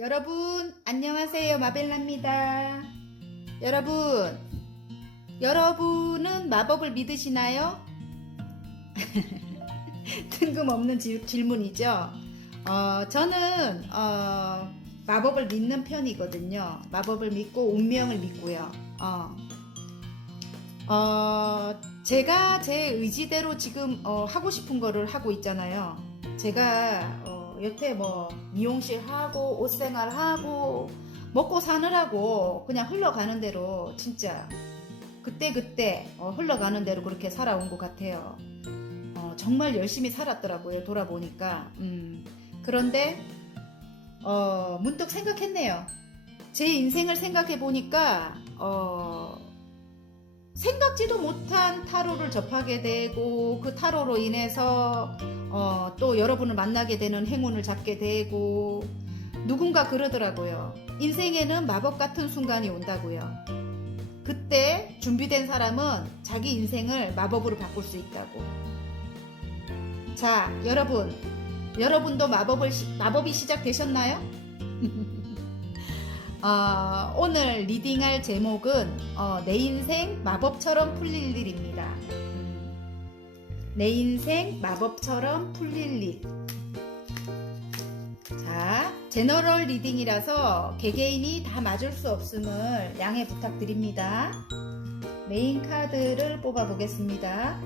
여러분 안녕하세요. 마벨라입니다. 여러분은 마법을 믿으시나요? 뜬금없는 질문이죠. 저는 마법을 믿는 편이거든요. 마법을 믿고 운명을 믿고요. 제가 제 의지대로 지금 하고 싶은 거를 하고 있잖아요. 제가 여태 미용실 하고 옷생활 하고 먹고 사느라고 그냥 흘러가는 대로 진짜 그때 흘러가는 대로 그렇게 살아온 것 같아요. 정말 열심히 살았더라고요. 돌아보니까. 그런데 문득 생각했네요. 제 인생을 생각해 보니까 생각지도 못한 타로를 접하게 되고 그 타로로 인해서 또 여러분을 만나게 되는 행운을 잡게 되고, 누군가 그러더라고요. 인생에는 마법 같은 순간이 온다고요. 그때 준비된 사람은 자기 인생을 마법으로 바꿀 수 있다고. 자, 여러분도 마법이 시작되셨나요? 오늘 리딩할 제목은 내 인생 마법처럼 풀릴 일입니다. 내 인생 마법처럼 풀릴 일. 자, 제너럴 리딩이라서 개개인이 다 맞을 수 없음을 양해 부탁드립니다. 메인 카드를 뽑아 보겠습니다.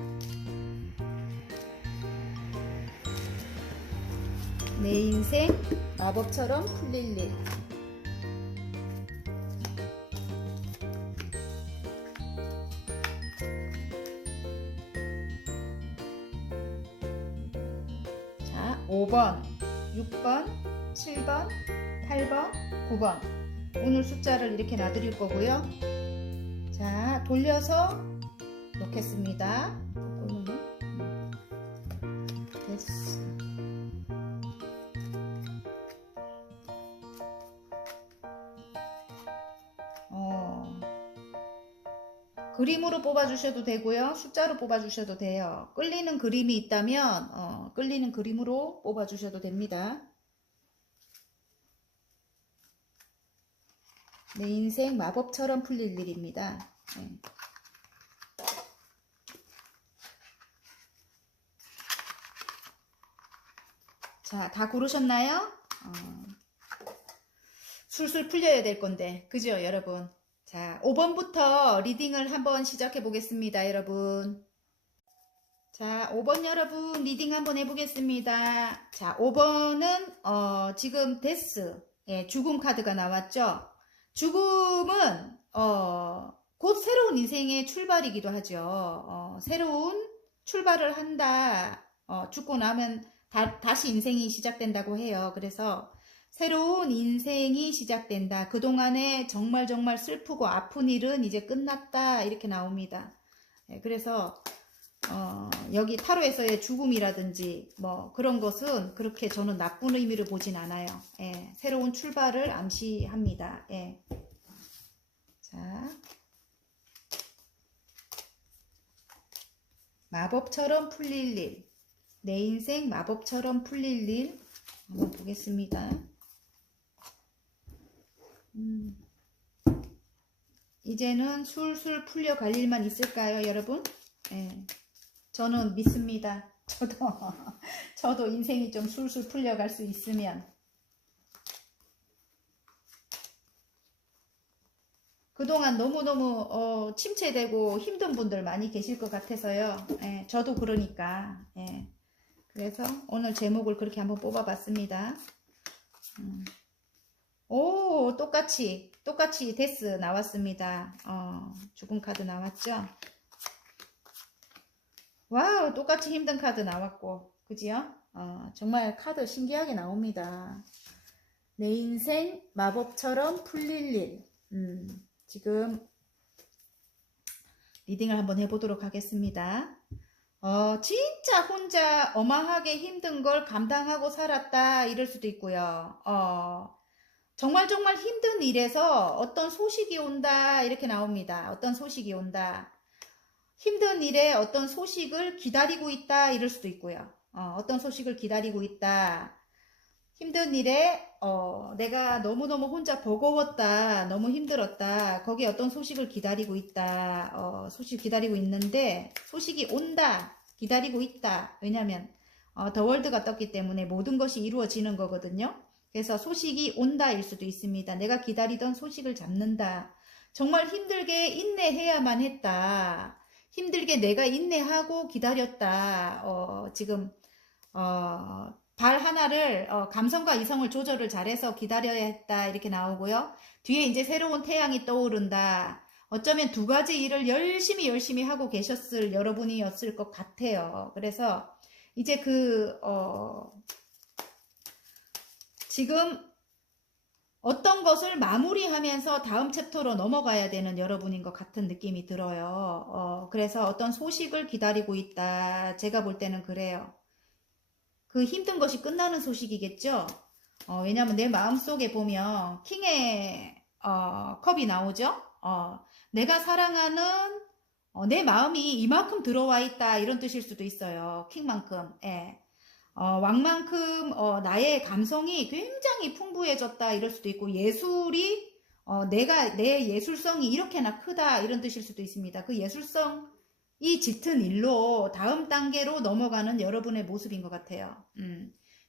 내 인생 마법처럼 풀릴 일. 자, 5번, 6번, 7번, 8번, 9번. 오늘 숫자를 이렇게 놔드릴 거고요. 자, 돌려서 놓겠습니다. 됐어. 그림으로 뽑아주셔도 되고요. 숫자로 뽑아주셔도 돼요. 끌리는 그림이 있다면 끌리는 그림으로 뽑아주셔도 됩니다. 내 인생 마법처럼 풀릴 일입니다. 네. 자, 다 고르셨나요? 술술 풀려야 될 건데, 그죠, 여러분? 자, 5번부터 리딩을 한번 시작해 보겠습니다, 여러분. 자, 5번 여러분 리딩 한번 해보겠습니다. 자, 5번은 지금 데스, 죽음 카드가 나왔죠. 죽음은 곧 새로운 인생의 출발이기도 하죠. 새로운 출발을 한다. 죽고 나면 다시 인생이 시작된다고 해요. 그래서 새로운 인생이 시작된다. 그동안에 정말 슬프고 아픈 일은 이제 끝났다. 이렇게 나옵니다. 그래서 여기 타로에서의 죽음이라든지 그런 것은 그렇게 저는 나쁜 의미를 보진 않아요. 새로운 출발을 암시합니다. 자, 마법처럼 풀릴 일. 내 인생 마법처럼 풀릴 일. 한번 보겠습니다. 이제는 술술 풀려갈 일만 있을까요, 여러분? 저는 믿습니다. 저도 인생이 좀 술술 풀려갈 수 있으면. 그동안 너무너무 침체되고 힘든 분들 많이 계실 것 같아서요. 저도 그러니까. 그래서 오늘 제목을 그렇게 한번 뽑아봤습니다. 오, 똑같이 데스 나왔습니다. 죽은 카드 나왔죠? 와우, 똑같이 힘든 카드 나왔고, 그지요? 정말 카드 신기하게 나옵니다. 내 인생 마법처럼 풀릴 일. 지금 리딩을 한번 해보도록 하겠습니다. 진짜 혼자 어마하게 힘든 걸 감당하고 살았다 이럴 수도 있고요. 정말 힘든 일에서 어떤 소식이 온다 이렇게 나옵니다. 어떤 소식이 온다. 힘든 일에 어떤 소식을 기다리고 있다 이럴 수도 있고요. 어떤 소식을 기다리고 있다. 힘든 일에 내가 너무너무 혼자 버거웠다, 너무 힘들었다, 거기에 어떤 소식을 기다리고 있다, 소식 기다리고 있는데 소식이 온다, 기다리고 있다. 왜냐면 더 월드가 떴기 때문에 모든 것이 이루어지는 거거든요. 그래서 소식이 온다일 수도 있습니다. 내가 기다리던 소식을 잡는다. 정말 힘들게 인내해야만 했다. 힘들게 내가 인내하고 기다렸다. 지금 발 하나를 감성과 이성을 조절을 잘해서 기다려야 했다 이렇게 나오고요. 뒤에 이제 새로운 태양이 떠오른다. 어쩌면 두 가지 일을 열심히 하고 계셨을 여러분이었을 것 같아요. 그래서 이제 지금 어떤 것을 마무리하면서 다음 챕터로 넘어가야 되는 여러분인 것 같은 느낌이 들어요. 그래서 어떤 소식을 기다리고 있다. 제가 볼 때는 그래요. 그 힘든 것이 끝나는 소식이겠죠? 왜냐면 내 마음속에 보면 킹의 컵이 나오죠? 내가 사랑하는 내 마음이 이만큼 들어와 있다 이런 뜻일 수도 있어요. 킹만큼. 예. 왕만큼 나의 감성이 굉장히 풍부해졌다 이럴 수도 있고 예술이 내 예술성이 이렇게나 크다 이런 뜻일 수도 있습니다. 그 예술성이 짙은 일로 다음 단계로 넘어가는 여러분의 모습인 것 같아요.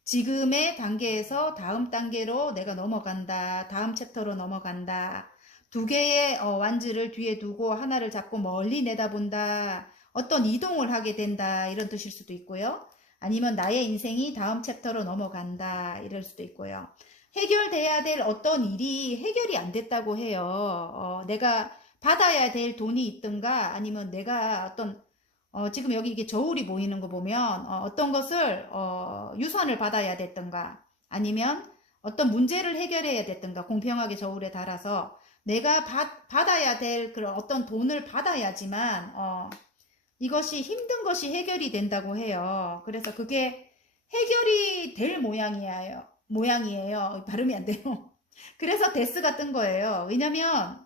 지금의 단계에서 다음 단계로 내가 넘어간다. 다음 챕터로 넘어간다. 두 개의 완즈를 뒤에 두고 하나를 잡고 멀리 내다본다. 어떤 이동을 하게 된다 이런 뜻일 수도 있고요. 아니면 나의 인생이 다음 챕터로 넘어간다 이럴 수도 있고요. 해결돼야 될 어떤 일이 해결이 안 됐다고 해요. 내가 받아야 될 돈이 있든가 아니면 내가 어떤 지금 여기 이게 저울이 보이는 거 보면 어떤 것을 유산을 받아야 됐든가 아니면 어떤 문제를 해결해야 됐든가 공평하게 저울에 달아서 내가 받아야 될 그런 어떤 돈을 받아야지만 이것이 힘든 것이 해결이 된다고 해요. 그래서 그게 해결이 될 모양이에요. 발음이 안 돼요. 그래서 데스가 뜬 거예요. 왜냐면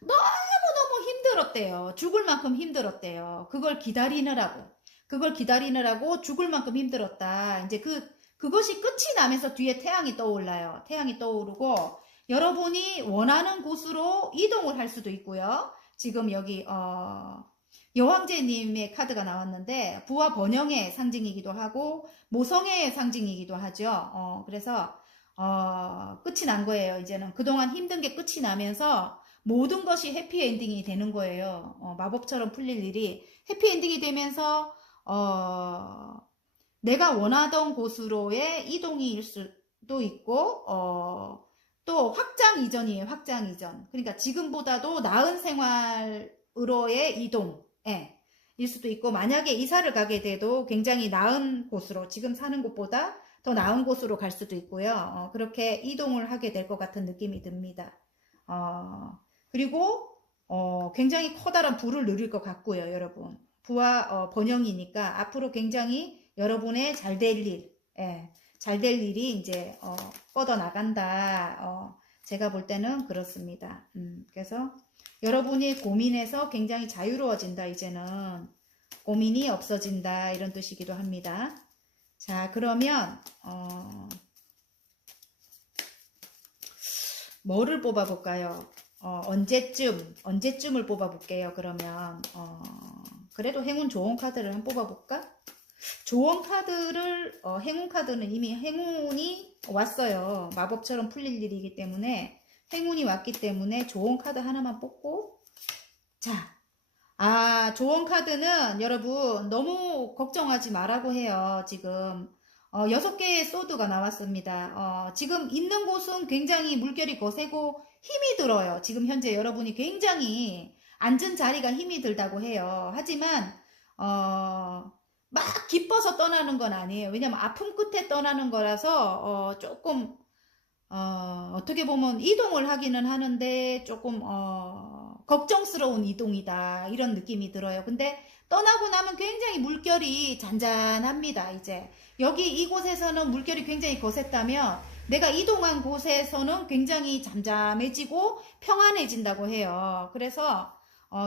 너무너무 힘들었대요. 죽을 만큼 힘들었대요. 그걸 기다리느라고 죽을 만큼 힘들었다. 이제 그것이 끝이 나면서 뒤에 태양이 떠올라요. 태양이 떠오르고 여러분이 원하는 곳으로 이동을 할 수도 있고요. 지금 여기 여왕제님의 카드가 나왔는데 부와 번영의 상징이기도 하고 모성의 상징이기도 하죠. 그래서 끝이 난 거예요. 이제는 그동안 힘든 게 끝이 나면서 모든 것이 해피엔딩이 되는 거예요. 마법처럼 풀릴 일이 해피엔딩이 되면서 내가 원하던 곳으로의 이동일 수도 있고 또 확장 이전이에요. 확장 이전. 그러니까 지금보다도 나은 생활으로의 이동. 예, 일 수도 있고 만약에 이사를 가게 돼도 굉장히 나은 곳으로 지금 사는 곳보다 더 나은 곳으로 갈 수도 있고요. 그렇게 이동을 하게 될 것 같은 느낌이 듭니다. 그리고 굉장히 커다란 부를 누릴 것 같고요. 여러분 부와 번영이니까 앞으로 굉장히 여러분의 잘 될 일, 잘 될 일이 이제 뻗어 나간다. 제가 볼 때는 그렇습니다. 그래서 여러분이 고민에서 굉장히 자유로워진다. 이제는 고민이 없어진다. 이런 뜻이기도 합니다. 자, 그러면 뭐를 뽑아볼까요? 언제쯤을 뽑아볼게요. 그러면 그래도 행운 좋은 카드를 한번 뽑아볼까? 좋은 카드를 행운 카드는 이미 행운이 왔어요. 마법처럼 풀릴 일이기 때문에 행운이 왔기 때문에 좋은 카드 하나만 뽑고 자, 좋은 카드는 여러분 너무 걱정하지 말라고 해요. 지금 6개의 소드가 나왔습니다. 지금 있는 곳은 굉장히 물결이 거세고 힘이 들어요. 지금 현재 여러분이 굉장히 앉은 자리가 힘이 들다고 해요. 하지만 막 기뻐서 떠나는 건 아니에요. 왜냐면 아픔 끝에 떠나는 거라서 조금 어떻게 보면 이동을 하기는 하는데 조금 걱정스러운 이동이다 이런 느낌이 들어요. 근데 떠나고 나면 굉장히 물결이 잔잔합니다. 이제 여기 이곳에서는 물결이 굉장히 거셌다면 내가 이동한 곳에서는 굉장히 잠잠해지고 평안해진다고 해요. 그래서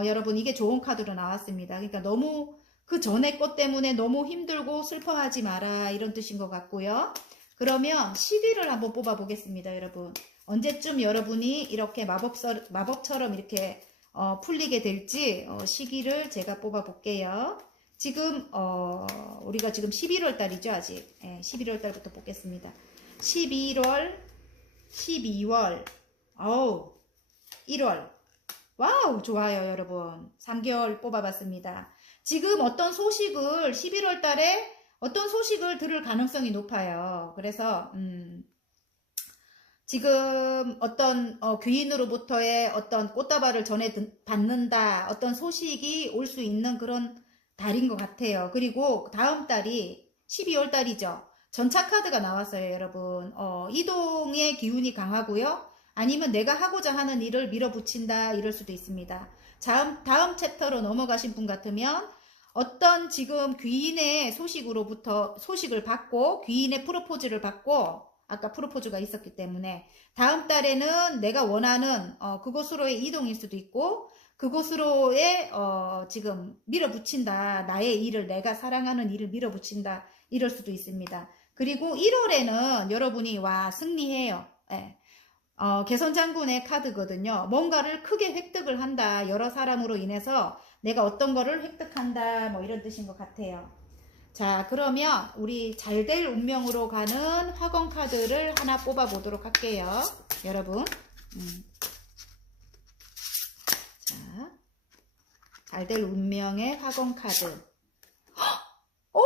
여러분 이게 좋은 카드로 나왔습니다. 그러니까 너무 그 전에 것 때문에 너무 힘들고 슬퍼하지 마라 이런 뜻인 것 같고요. 그러면 10일을 한번 뽑아 보겠습니다, 여러분. 언제쯤 여러분이 이렇게 마법처럼 이렇게 풀리게 될지 시기를 제가 뽑아 볼게요. 지금 우리가 지금 11월 달이죠, 아직. 11월 달부터 뽑겠습니다. 11월, 12월, 1월. 와우, 좋아요, 여러분. 3개월 뽑아봤습니다. 지금 어떤 소식을 11월 달에 어떤 소식을 들을 가능성이 높아요. 그래서 지금 어떤 귀인으로부터의 어떤 꽃다발을 전해 받는다, 어떤 소식이 올 수 있는 그런 달인 것 같아요. 그리고 다음 달이 12월 달이죠. 전차 카드가 나왔어요, 여러분. 이동의 기운이 강하고요. 아니면 내가 하고자 하는 일을 밀어붙인다, 이럴 수도 있습니다. 다음 챕터로 넘어가신 분 같으면 어떤 지금 귀인의 소식을 받고 귀인의 프로포즈를 받고, 아까 프로포즈가 있었기 때문에 다음 달에는 내가 원하는 그곳으로의 이동일 수도 있고, 그곳으로의 지금 밀어붙인다, 나의 일을, 내가 사랑하는 일을 밀어붙인다, 이럴 수도 있습니다. 그리고 1월에는 여러분이 승리해요. 예. 개선장군의 카드거든요. 뭔가를 크게 획득을 한다. 여러 사람으로 인해서 내가 어떤 거를 획득한다. 뭐 이런 뜻인 것 같아요. 자, 그러면 우리 잘될 운명으로 가는 화건 카드를 하나 뽑아 보도록 할게요. 여러분. 자, 잘될 운명의 화건 카드. 오,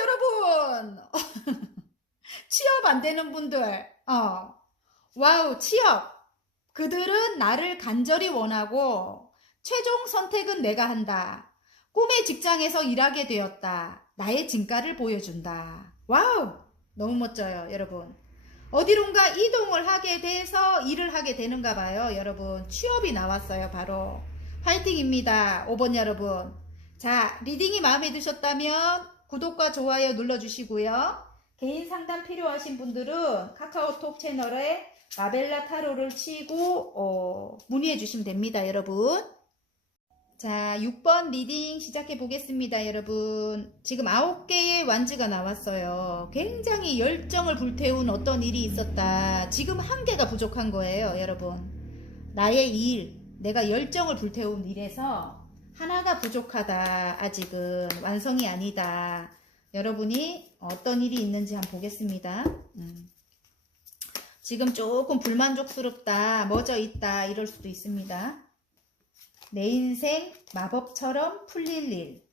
여러분. 취업 안 되는 분들. 와우, 취업. 그들은 나를 간절히 원하고 최종 선택은 내가 한다. 꿈의 직장에서 일하게 되었다. 나의 진가를 보여준다. 와우, 너무 멋져요, 여러분. 어디론가 이동을 하게 돼서 일을 하게 되는가 봐요, 여러분. 취업이 나왔어요, 바로. 화이팅입니다, 5번 여러분. 자, 리딩이 마음에 드셨다면 구독과 좋아요 눌러주시고요. 개인 상담 필요하신 분들은 카카오톡 채널에 마벨라 타로를 치고 문의해 주시면 됩니다, 여러분. 자, 6번 리딩 시작해 보겠습니다, 여러분. 지금 9개의 완즈가 나왔어요. 굉장히 열정을 불태운 어떤 일이 있었다. 지금 1개가 부족한 거예요, 여러분. 나의 일, 내가 열정을 불태운 일에서 하나가 부족하다. 아직은 완성이 아니다. 여러분이 어떤 일이 있는지 한번 보겠습니다. 지금 조금 불만족스럽다, 멎어 있다, 이럴 수도 있습니다. 내 인생 마법처럼 풀릴 일.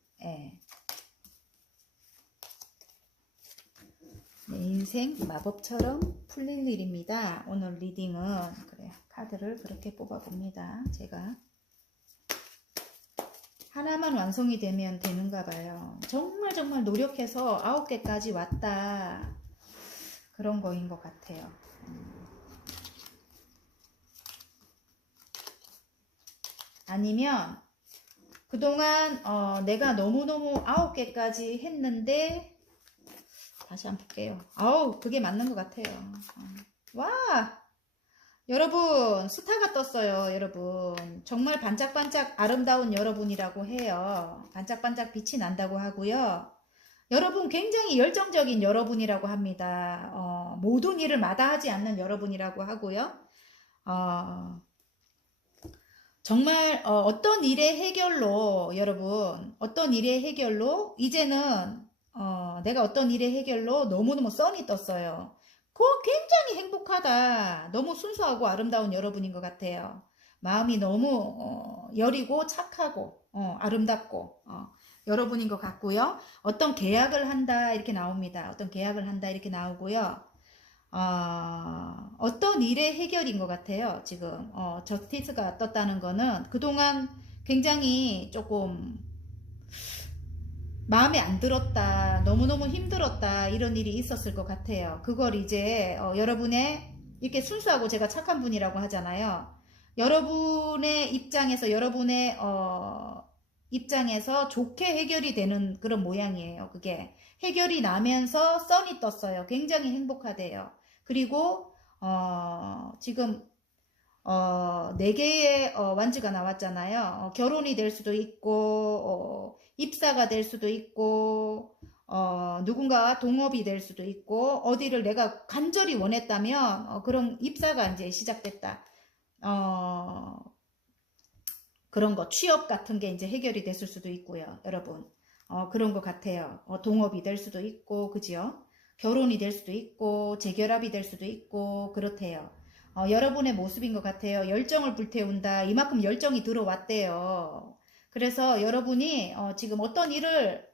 내 인생 마법처럼 풀릴 일입니다. 오늘 리딩은. 그래, 카드를 그렇게 뽑아봅니다. 제가 하나만 완성이 되면 되는가 봐요. 정말 노력해서 9개까지 왔다. 그런 거인 것 같아요. 아니면 그동안 내가 너무너무 9개까지 했는데, 다시 한번 볼게요. 그게 맞는 것 같아요. 와, 여러분 스타가 떴어요. 여러분 정말 반짝반짝 아름다운 여러분이라고 해요. 반짝반짝 빛이 난다고 하고요. 여러분 굉장히 열정적인 여러분이라고 합니다. 모든 일을 마다하지 않는 여러분이라고 하고요. 정말 어떤 일의 해결로, 여러분 어떤 일의 해결로 이제는 내가 어떤 일의 해결로 너무너무 썬이 떴어요. 그거 굉장히 행복하다. 너무 순수하고 아름다운 여러분인 것 같아요. 마음이 너무 여리고 착하고 아름답고 여러분인 것 같고요. 어떤 계약을 한다 이렇게 나옵니다. 어떤 계약을 한다 이렇게 나오고요. 어떤 일의 해결인 것 같아요. 지금 저스티스가 떴다는 거는 그동안 굉장히 조금 마음에 안 들었다, 너무너무 힘들었다, 이런 일이 있었을 것 같아요. 그걸 이제 여러분의, 이렇게 순수하고 제가 착한 분이라고 하잖아요. 여러분의 입장에서 좋게 해결이 되는 그런 모양이에요. 그게 해결이 나면서 썬이 떴어요. 굉장히 행복하대요. 그리고 지금 4개의 완즈가 나왔잖아요. 결혼이 될 수도 있고 입사가 될 수도 있고 누군가 동업이 될 수도 있고, 어디를 내가 간절히 원했다면, 그런 입사가 이제 시작됐다. 그런 거, 취업 같은 게 이제 해결이 됐을 수도 있고요, 여러분. 그런 것 같아요. 동업이 될 수도 있고, 그지요? 결혼이 될 수도 있고, 재결합이 될 수도 있고, 그렇대요. 여러분의 모습인 것 같아요. 열정을 불태운다. 이만큼 열정이 들어왔대요. 그래서 여러분이 지금 어떤 일을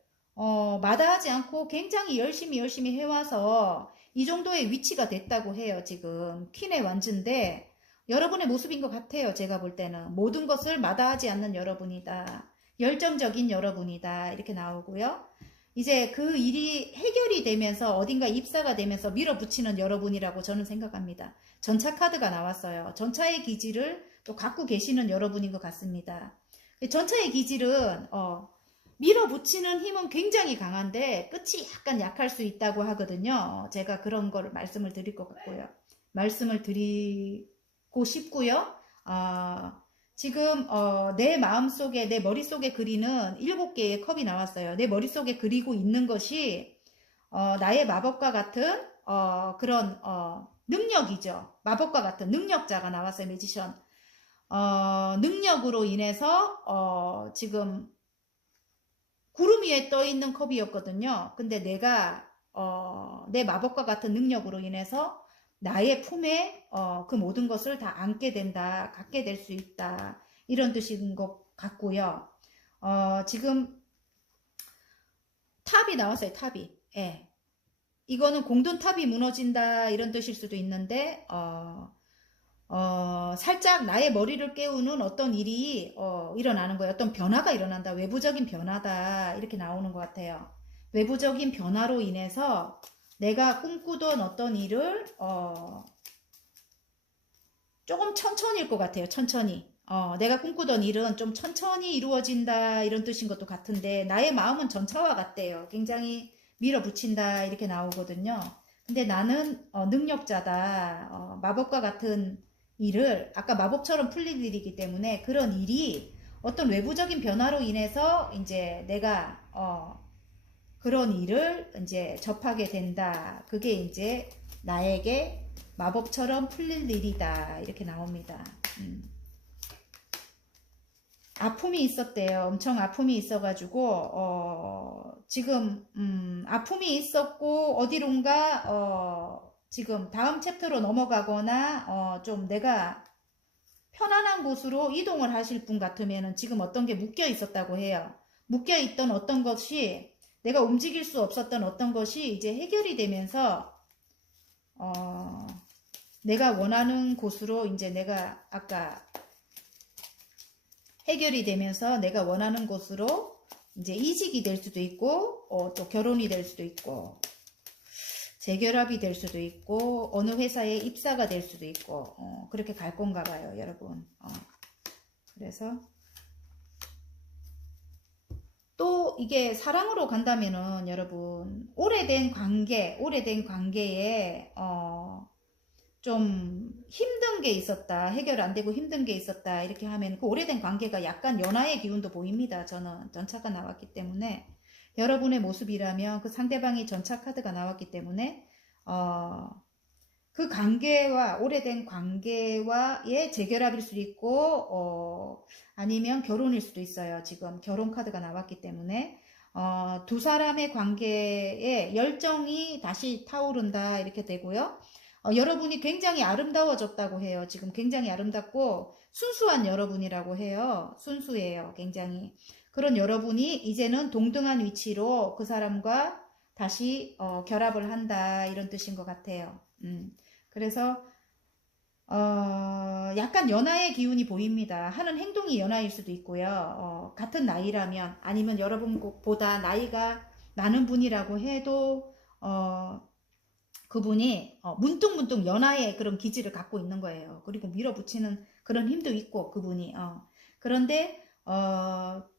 마다하지 않고 굉장히 열심히 해와서 이 정도의 위치가 됐다고 해요. 지금 퀸의 완즈인데 여러분의 모습인 것 같아요. 제가 볼 때는 모든 것을 마다하지 않는 여러분이다. 열정적인 여러분이다. 이렇게 나오고요. 이제 그 일이 해결이 되면서 어딘가 입사가 되면서 밀어붙이는 여러분이라고 저는 생각합니다. 전차 카드가 나왔어요. 전차의 기질을 또 갖고 계시는 여러분인 것 같습니다. 전차의 기질은 밀어붙이는 힘은 굉장히 강한데 끝이 약간 약할 수 있다고 하거든요. 제가 그런 걸 말씀을 드릴 것 같고요. 말씀을 드리고 싶고요. 지금 내 마음속에 내 머릿속에 그리는 7개의 컵이 나왔어요. 내 머릿속에 그리고 있는 것이 나의 마법과 같은 그런 능력이죠. 마법과 같은 능력자가 나왔어요. 매지션. 능력으로 인해서 지금 구름 위에 떠 있는 컵이었거든요. 근데 내가 내 마법과 같은 능력으로 인해서 나의 품에 그 모든 것을 다 안게 된다, 갖게 될 수 있다, 이런 뜻인 것 같고요. 지금 탑이 나왔어요. 탑이. 예. 이거는 공든탑이 무너진다 이런 뜻일 수도 있는데 살짝 나의 머리를 깨우는 어떤 일이 일어나는 거예요. 어떤 변화가 일어난다. 외부적인 변화다. 이렇게 나오는 것 같아요. 외부적인 변화로 인해서 내가 꿈꾸던 어떤 일을 조금 천천히일 것 같아요. 천천히. 내가 꿈꾸던 일은 좀 천천히 이루어진다 이런 뜻인 것도 같은데 나의 마음은 전차와 같대요. 굉장히 밀어붙인다 이렇게 나오거든요. 근데 나는 능력자다. 마법과 같은 일을 아까 마법처럼 풀릴 일이기 때문에 그런 일이 어떤 외부적인 변화로 인해서 이제 내가 그런 일을 이제 접하게 된다. 그게 이제 나에게 마법처럼 풀릴 일이다. 이렇게 나옵니다. 아픔이 있었대요. 엄청 아픔이 있어가지고 지금 아픔이 있었고 어디론가 지금 다음 챕터로 넘어가거나 좀 내가 편안한 곳으로 이동을 하실 분 같으면은 지금 어떤 게 묶여 있었다고 해요. 묶여 있던 어떤 것이 내가 움직일 수 없었던 어떤 것이 이제 해결이 되면서 내가 원하는 곳으로 이제 내가 아까 해결이 되면서 내가 원하는 곳으로 이제 이직이 될 수도 있고 또 결혼이 될 수도 있고 재결합이 될 수도 있고 어느 회사에 입사가 될 수도 있고 그렇게 갈 건가 봐요, 여러분. 그래서 또 이게 사랑으로 간다면은 여러분 오래된 관계에 좀 힘든 게 있었다, 해결 안 되고 힘든 게 있었다 이렇게 하면 그 오래된 관계가 약간 연하의 기운도 보입니다. 저는 전차가 나왔기 때문에 여러분의 모습이라면 그 상대방이 전차 카드가 나왔기 때문에 그 관계와 오래된 관계와의 재결합일 수도 있고 아니면 결혼일 수도 있어요. 지금 결혼 카드가 나왔기 때문에 두 사람의 관계에 열정이 다시 타오른다 이렇게 되고요. 여러분이 굉장히 아름다워졌다고 해요. 지금 굉장히 아름답고 순수한 여러분이라고 해요. 순수해요. 굉장히. 그런 여러분이 이제는 동등한 위치로 그 사람과 다시 결합을 한다 이런 뜻인 것 같아요. 그래서 약간 연하의 기운이 보입니다. 하는 행동이 연하일 수도 있고요. 같은 나이라면 아니면 여러분보다 나이가 많은 분이라고 해도 그분이 문득문득 연하의 그런 기질을 갖고 있는 거예요. 그리고 밀어붙이는 그런 힘도 있고 그분이 그런데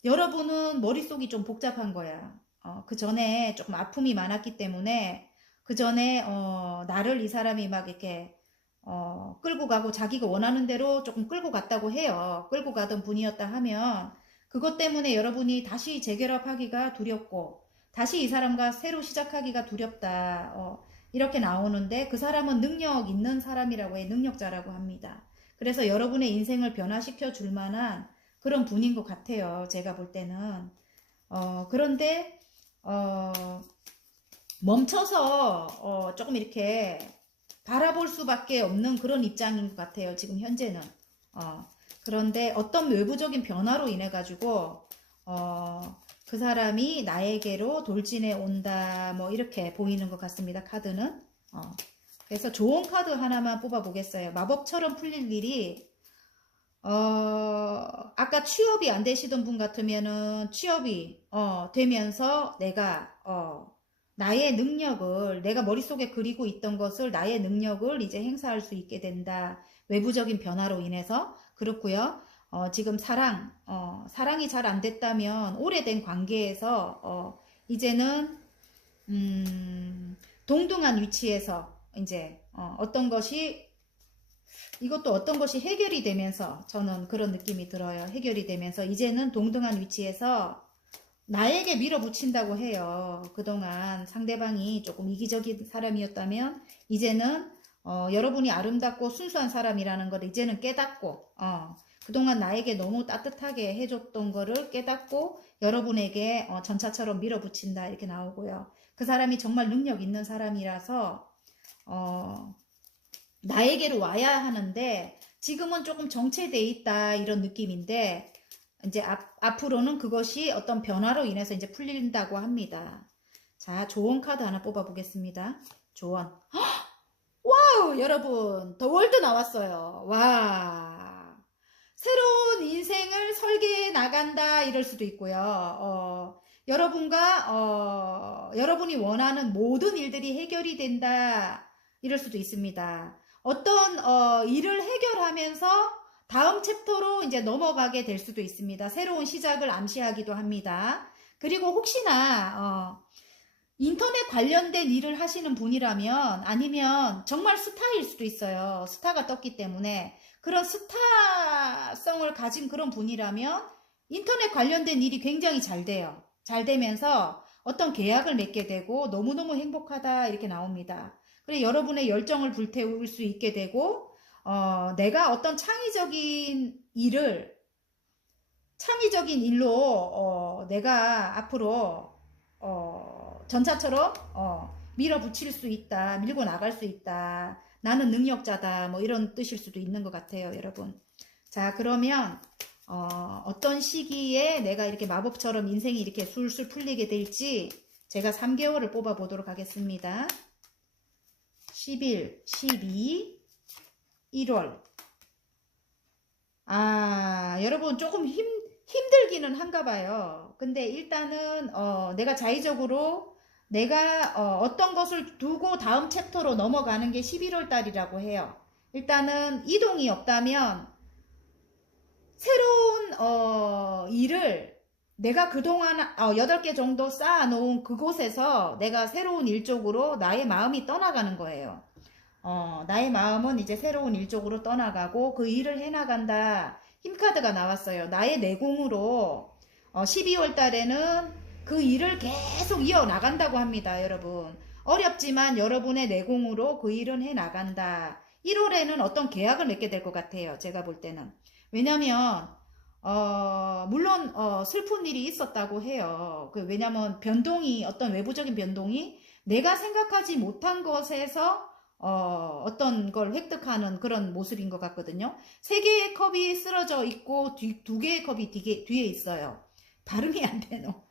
여러분은 머릿속이 좀 복잡한 거야. 그 전에 조금 아픔이 많았기 때문에 그 전에 나를 이 사람이 막 이렇게 끌고 가고 자기가 원하는 대로 조금 끌고 갔다고 해요. 끌고 가던 분이었다 하면 그것 때문에 여러분이 다시 재결합하기가 두렵고 다시 이 사람과 새로 시작하기가 두렵다. 이렇게 나오는데 그 사람은 능력 있는 사람이라고 해. 능력자라고 합니다. 그래서 여러분의 인생을 변화시켜 줄 만한 그런 분인 것 같아요. 제가 볼 때는. 그런데 멈춰서 조금 이렇게 바라볼 수밖에 없는 그런 입장인 것 같아요. 지금 현재는. 그런데 어떤 외부적인 변화로 인해 가지고 그 사람이 나에게로 돌진해 온다, 뭐 이렇게 보이는 것 같습니다. 카드는. 그래서 좋은 카드 하나만 뽑아 보겠어요. 마법처럼 풀릴 일이 아까 취업이 안 되시던 분 같으면은 취업이 되면서 내가 나의 능력을, 내가 머릿속에 그리고 있던 것을, 나의 능력을 이제 행사할 수 있게 된다. 외부적인 변화로 인해서. 그렇고요. 지금 사랑이 잘 안 됐다면 오래된 관계에서 이제는 동등한 위치에서 이제 어떤 것이, 이것도 어떤 것이 해결이 되면서, 저는 그런 느낌이 들어요. 해결이 되면서 이제는 동등한 위치에서 나에게 밀어붙인다고 해요. 그동안 상대방이 조금 이기적인 사람이었다면 이제는 여러분이 아름답고 순수한 사람이라는 걸 이제는 깨닫고, 그동안 나에게 너무 따뜻하게 해줬던 거를 깨닫고 여러분에게 전차처럼 밀어붙인다, 이렇게 나오고요. 그 사람이 정말 능력 있는 사람이라서 나에게로 와야 하는데 지금은 조금 정체돼 있다, 이런 느낌인데 이제 앞으로는 그것이 어떤 변화로 인해서 이제 풀린다고 합니다. 자, 조언 카드 하나 뽑아 보겠습니다. 조언. 와우, 여러분, 더 월드 나왔어요. 와, 새로운 인생을 설계해 나간다, 이럴 수도 있고요. 여러분이 원하는 모든 일들이 해결이 된다, 이럴 수도 있습니다. 어떤 일을 해결하면서 다음 챕터로 이제 넘어가게 될 수도 있습니다. 새로운 시작을 암시하기도 합니다. 그리고 혹시나 인터넷 관련된 일을 하시는 분이라면, 아니면 정말 스타일 수도 있어요. 스타가 떴기 때문에. 그런 스타성을 가진 그런 분이라면 인터넷 관련된 일이 굉장히 잘 돼요. 잘 되면서 어떤 계약을 맺게 되고 너무너무 행복하다, 이렇게 나옵니다. 그리고 여러분의 열정을 불태울 수 있게 되고, 내가 어떤 창의적인 일로 내가 앞으로 전차처럼 밀어붙일 수 있다, 밀고 나갈 수 있다, 나는 능력자다, 뭐 이런 뜻일 수도 있는 것 같아요, 여러분. 자, 그러면 어떤 시기에 내가 이렇게 마법처럼 인생이 이렇게 술술 풀리게 될지 제가 3개월을 뽑아 보도록 하겠습니다. 11, 12, 1월. 여러분 조금 힘들기는 한가 봐요. 근데 일단은 내가 자의적으로 내가 어떤 것을 두고 다음 챕터로 넘어가는 게 11월 달이라고 해요. 일단은 이동이 없다면 새로운 일을 내가 그동안 8개 정도 쌓아놓은 그곳에서 내가 새로운 일 쪽으로 나의 마음이 떠나가는 거예요. 나의 마음은 이제 새로운 일 쪽으로 떠나가고 그 일을 해나간다. 힘카드가 나왔어요. 나의 내공으로 12월 달에는 그 일을 계속 이어나간다고 합니다, 여러분. 어렵지만 여러분의 내공으로 그 일은 해나간다. 1월에는 어떤 계약을 맺게 될 것 같아요, 제가 볼 때는. 왜냐면 물론 슬픈 일이 있었다고 해요. 왜냐면 어떤 외부적인 변동이 내가 생각하지 못한 것에서 어떤 걸 획득하는 그런 모습인 것 같거든요. 3개의 컵이 쓰러져 있고 2개의 컵이 뒤에 있어요. 발음이 안 되노.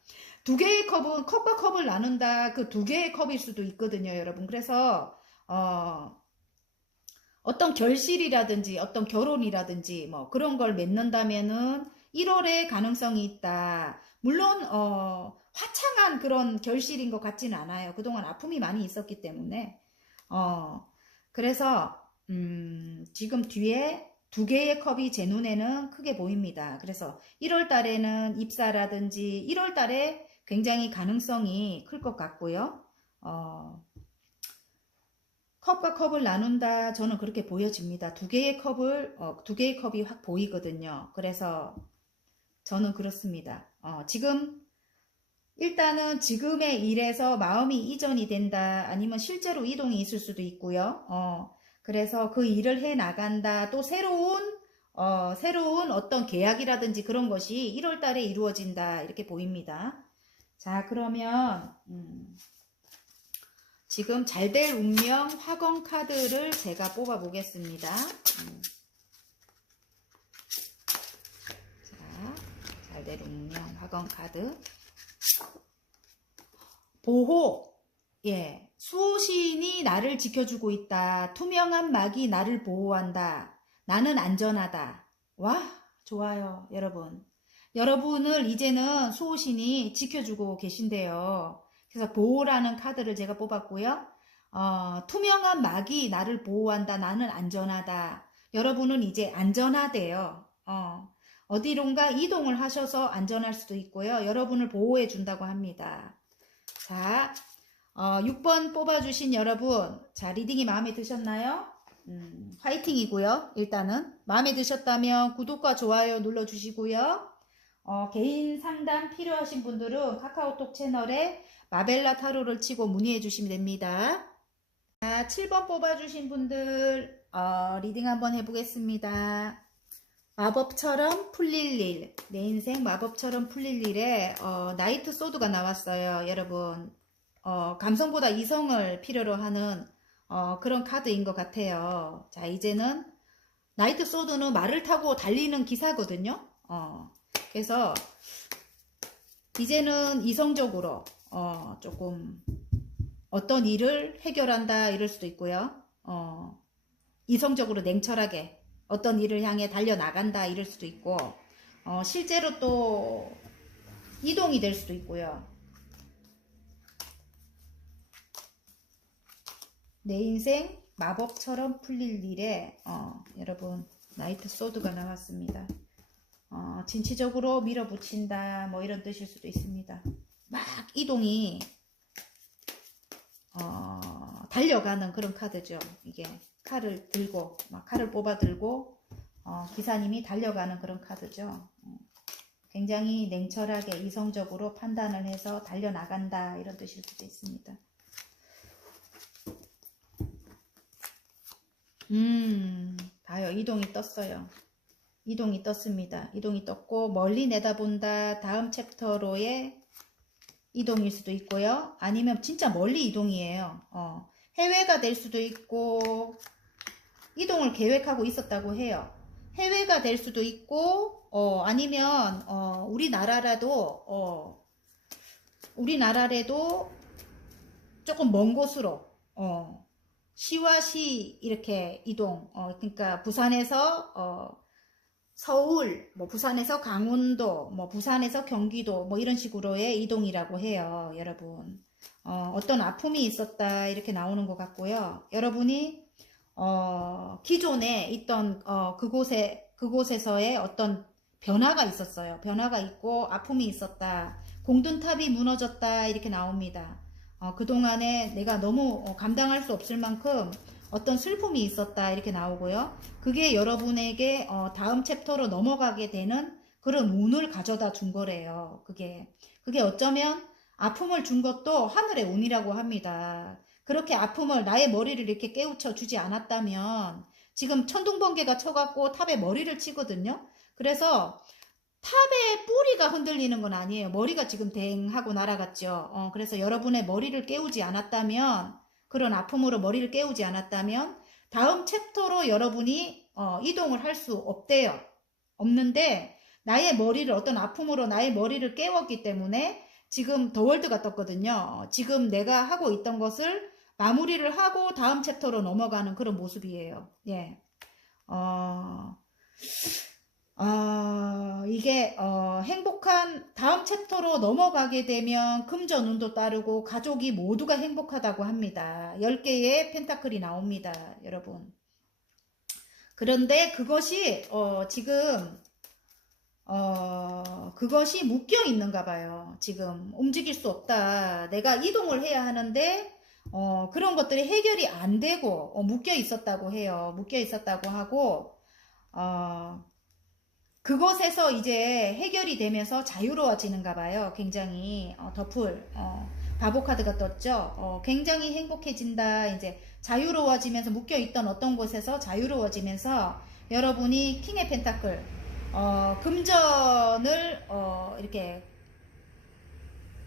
2개의 컵은 컵과 컵을 나눈다, 그 2개의 컵일 수도 있거든요, 여러분. 그래서 어떤 결실이라든지 어떤 결혼이라든지 뭐 그런 걸 맺는다면은 1월에 가능성이 있다. 물론 화창한 그런 결실인 것 같지는 않아요. 그동안 아픔이 많이 있었기 때문에. 그래서 지금 뒤에 2개의 컵이 제 눈에는 크게 보입니다. 그래서 1월 달에는 입사라든지 1월 달에 굉장히 가능성이 클 것 같고요. 컵과 컵을 나눈다, 저는 그렇게 보여집니다. 2개의 컵이 확 보이거든요. 그래서 저는 그렇습니다. 지금 일단은 지금의 일에서 마음이 이전이 된다. 아니면 실제로 이동이 있을 수도 있고요. 그래서 그 일을 해 나간다. 또 새로운 어떤 계약이라든지 그런 것이 1월 달에 이루어진다. 이렇게 보입니다. 자, 그러면, 지금 잘 될 운명 화건 카드를 제가 뽑아 보겠습니다. 자, 잘 될 운명 화건 카드. 보호. 예. 수호신이 나를 지켜주고 있다. 투명한 막이 나를 보호한다. 나는 안전하다. 와, 좋아요, 여러분. 여러분을 이제는 수호신이 지켜주고 계신데요. 그래서 보호라는 카드를 제가 뽑았고요. 투명한 막이 나를 보호한다. 나는 안전하다. 여러분은 이제 안전하대요. 어디론가 이동을 하셔서 안전할 수도 있고요. 여러분을 보호해 준다고 합니다. 자, 6번 뽑아주신 여러분, 자, 리딩이 마음에 드셨나요? 화이팅이고요. 일단은 마음에 드셨다면 구독과 좋아요 눌러주시고요. 개인 상담 필요하신 분들은 카카오톡 채널에 마벨라 타로를 치고 문의해 주시면 됩니다. 자, 7번 뽑아주신 분들 리딩 한번 해보겠습니다. 마법처럼 풀릴 일, 내 인생 마법처럼 풀릴 일에 나이트 소드가 나왔어요. 여러분, 감성보다 이성을 필요로 하는 그런 카드인 것 같아요. 자, 이제는 나이트 소드는 말을 타고 달리는 기사거든요. 그래서 이제는 이성적으로 조금 어떤 일을 해결한다 이럴 수도 있고요. 이성적으로 냉철하게 어떤 일을 향해 달려나간다 이럴 수도 있고, 실제로 또 이동이 될 수도 있고요. 내 인생 마법처럼 풀릴 일에 여러분 나이트 소드가 나왔습니다. 진취적으로 밀어붙인다 뭐 이런 뜻일 수도 있습니다. 막 이동이 달려가는 그런 카드죠. 이게 칼을 들고 막 칼을 뽑아 들고 기사님이 달려가는 그런 카드죠. 굉장히 냉철하게 이성적으로 판단을 해서 달려나간다 이런 뜻일 수도 있습니다. 봐요. 이동이 떴어요. 이동이 떴습니다. 이동이 떴고 멀리 내다본다. 다음 챕터로의 이동일 수도 있고요. 아니면 진짜 멀리 이동이에요. 해외가 될 수도 있고 이동을 계획하고 있었다고 해요. 해외가 될 수도 있고 아니면 우리나라라도 조금 먼 곳으로 시와 시 이렇게 이동 그러니까 부산에서 서울, 뭐 부산에서 강원도, 뭐 부산에서 경기도 뭐 이런 식으로의 이동이라고 해요. 여러분 어떤 아픔이 있었다 이렇게 나오는 것 같고요. 여러분이 기존에 있던 그곳에서의 어떤 변화가 있었어요. 변화가 있고 아픔이 있었다. 공든탑이 무너졌다 이렇게 나옵니다. 그동안에 내가 너무 감당할 수 없을 만큼 어떤 슬픔이 있었다 이렇게 나오고요. 그게 여러분에게 다음 챕터로 넘어가게 되는 그런 운을 가져다 준 거래요. 그게 어쩌면 아픔을 준 것도 하늘의 운이라고 합니다. 그렇게 아픔을 나의 머리를 이렇게 깨우쳐 주지 않았다면 지금 천둥번개가 쳐갖고 탑에 머리를 치거든요. 그래서 탑의 뿌리가 흔들리는 건 아니에요. 머리가 지금 댕 하고 날아갔죠. 그래서 여러분의 머리를 깨우지 않았다면 그런 아픔으로 머리를 깨우지 않았다면 다음 챕터로 여러분이 이동을 할 수 없대요. 없는데 나의 머리를 어떤 아픔으로 나의 머리를 깨웠기 때문에 지금 더 월드가 떴거든요. 지금 내가 하고 있던 것을 마무리를 하고 다음 챕터로 넘어가는 그런 모습이에요. 예. 이게 행복한 다음 챕터로 넘어가게 되면 금전운도 따르고 가족이 모두가 행복하다고 합니다. 10개의 펜타클이 나옵니다. 여러분. 그런데 그것이 지금 그것이 묶여 있는가 봐요. 지금 움직일 수 없다. 내가 이동을 해야 하는데 그런 것들이 해결이 안 되고 묶여 있었다고 해요. 묶여 있었다고 하고 그곳에서 이제 해결이 되면서 자유로워지는가 봐요. 굉장히 더풀 바보 카드가 떴죠. 굉장히 행복해진다. 이제 자유로워지면서 묶여있던 어떤 곳에서 자유로워지면서 여러분이 킹의 펜타클 금전을 이렇게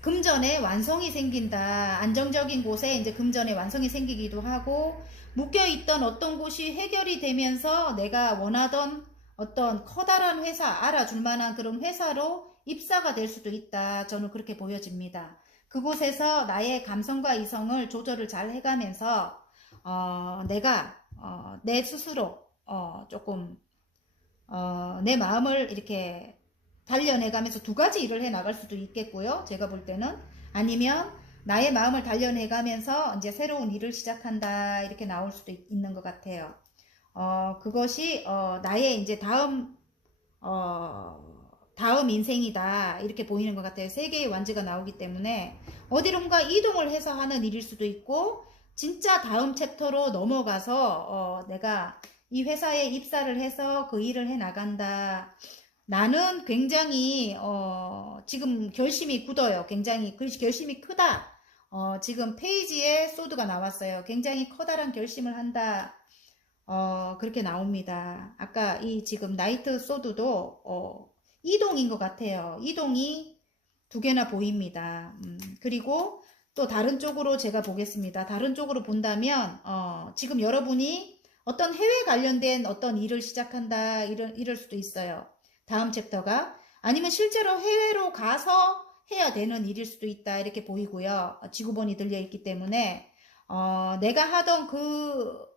금전의 완성이 생긴다. 안정적인 곳에 이제 금전의 완성이 생기기도 하고 묶여있던 어떤 곳이 해결이 되면서 내가 원하던 어떤 커다란 회사, 알아줄 만한 그런 회사로 입사가 될 수도 있다. 저는 그렇게 보여집니다. 그곳에서 나의 감성과 이성을 조절을 잘 해가면서 내가 내 스스로 조금 내 마음을 이렇게 단련해가면서 두 가지 일을 해 나갈 수도 있겠고요. 제가 볼 때는 아니면 나의 마음을 단련해가면서 이제 새로운 일을 시작한다 이렇게 나올 수도 있는 것 같아요. 그것이 나의 이제 다음 인생이다 이렇게 보이는 것 같아요. 세 개의 완즈가 나오기 때문에 어디론가 이동을 해서 하는 일일 수도 있고 진짜 다음 챕터로 넘어가서 내가 이 회사에 입사를 해서 그 일을 해 나간다. 나는 굉장히 지금 결심이 굳어요. 굉장히 결심이 크다. 지금 페이지에 소드가 나왔어요. 굉장히 커다란 결심을 한다. 그렇게 나옵니다. 아까 이 지금 나이트 소드도 이동인 것 같아요. 이동이 두 개나 보입니다. 그리고 또 다른 쪽으로 제가 보겠습니다. 다른 쪽으로 본다면 지금 여러분이 어떤 해외 관련된 어떤 일을 시작한다 이럴 수도 있어요. 다음 챕터가 아니면 실제로 해외로 가서 해야 되는 일일 수도 있다 이렇게 보이고요. 지구본이 들려있기 때문에 내가 하던 그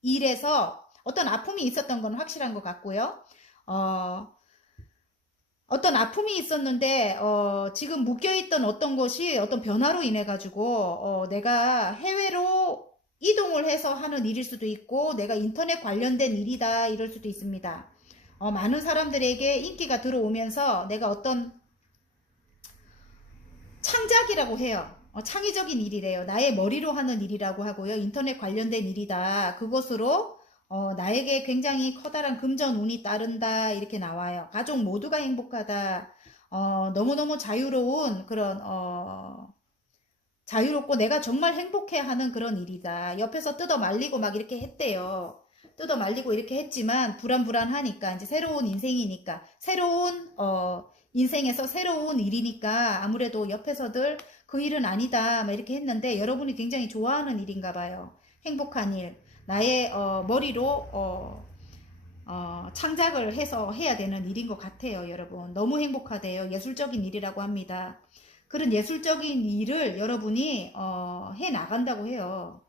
일에서 어떤 아픔이 있었던 건 확실한 것 같고요. 어떤 아픔이 있었는데 지금 묶여있던 어떤 것이 어떤 변화로 인해 가지고 내가 해외로 이동을 해서 하는 일일 수도 있고 내가 인터넷 관련된 일이다 이럴 수도 있습니다. 많은 사람들에게 인기가 들어오면서 내가 어떤 창작이라고 해요. 창의적인 일이래요. 나의 머리로 하는 일이라고 하고요. 인터넷 관련된 일이다. 그것으로 나에게 굉장히 커다란 금전운이 따른다. 이렇게 나와요. 가족 모두가 행복하다. 너무너무 자유로운 그런 자유롭고 내가 정말 행복해하는 그런 일이다. 옆에서 뜯어 말리고 막 이렇게 했대요. 뜯어 말리고 이렇게 했지만 불안불안하니까 이제 새로운 인생이니까 새로운 인생에서 새로운 일이니까 아무래도 옆에서들 그 일은 아니다 막 이렇게 했는데 여러분이 굉장히 좋아하는 일인가 봐요. 행복한 일. 나의 머리로 창작을 해서 해야 되는 일인 것 같아요. 여러분 너무 행복하대요. 예술적인 일이라고 합니다. 그런 예술적인 일을 여러분이 해 나간다고 해요.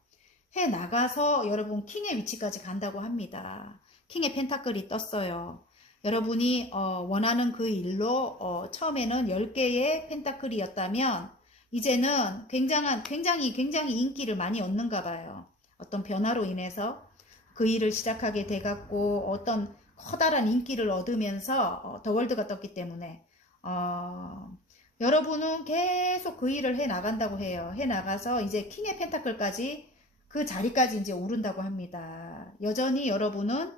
해 나가서 여러분 킹의 위치까지 간다고 합니다. 킹의 펜타클이 떴어요. 여러분이 원하는 그 일로 처음에는 10개의 펜타클이었다면 이제는 굉장히 인기를 많이 얻는가 봐요. 어떤 변화로 인해서 그 일을 시작하게 돼갖고 어떤 커다란 인기를 얻으면서 더 월드가 떴기 때문에 여러분은 계속 그 일을 해 나간다고 해요. 해 나가서 이제 킹의 펜타클까지 그 자리까지 이제 오른다고 합니다. 여전히 여러분은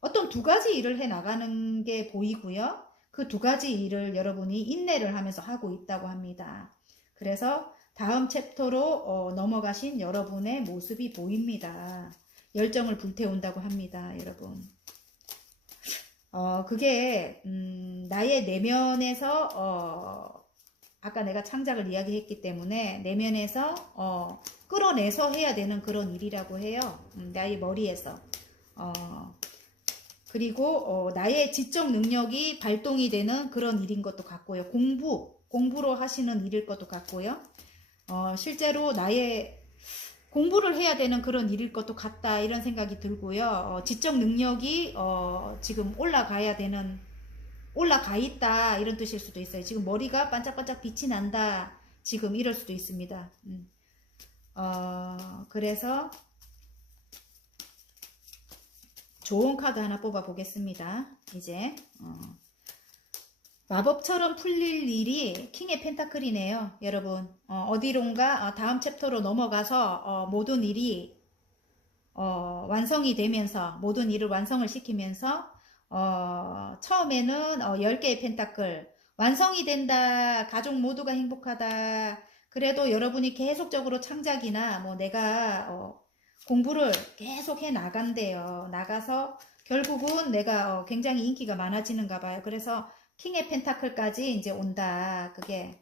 어떤 두 가지 일을 해 나가는 게 보이고요. 그 두 가지 일을 여러분이 인내를 하면서 하고 있다고 합니다. 그래서 다음 챕터로 넘어가신 여러분의 모습이 보입니다. 열정을 불태운다고 합니다. 여러분. 그게 나의 내면에서 아까 내가 창작을 이야기했기 때문에 내면에서 끌어내서 해야 되는 그런 일이라고 해요. 나의 머리에서. 그리고 나의 지적 능력이 발동이 되는 그런 일인 것도 같고요. 공부로 하시는 일일 것도 같고요. 실제로 나의 공부를 해야 되는 그런 일일 것도 같다 이런 생각이 들고요. 지적 능력이 지금 올라가 있다 이런 뜻일 수도 있어요. 지금 머리가 반짝반짝 빛이 난다 지금 이럴 수도 있습니다. 그래서 좋은 카드 하나 뽑아 보겠습니다. 이제 마법처럼 풀릴 일이 킹의 펜타클이네요. 여러분 어디론가 다음 챕터로 넘어가서 모든 일이 완성이 되면서 모든 일을 완성을 시키면서 처음에는 10개의 펜타클 완성이 된다. 가족 모두가 행복하다. 그래도 여러분이 계속적으로 창작이나 뭐 내가 공부를 계속 해 나간대요. 나가서 결국은 내가 굉장히 인기가 많아지는가 봐요. 그래서 킹의 펜타클까지 이제 온다. 그게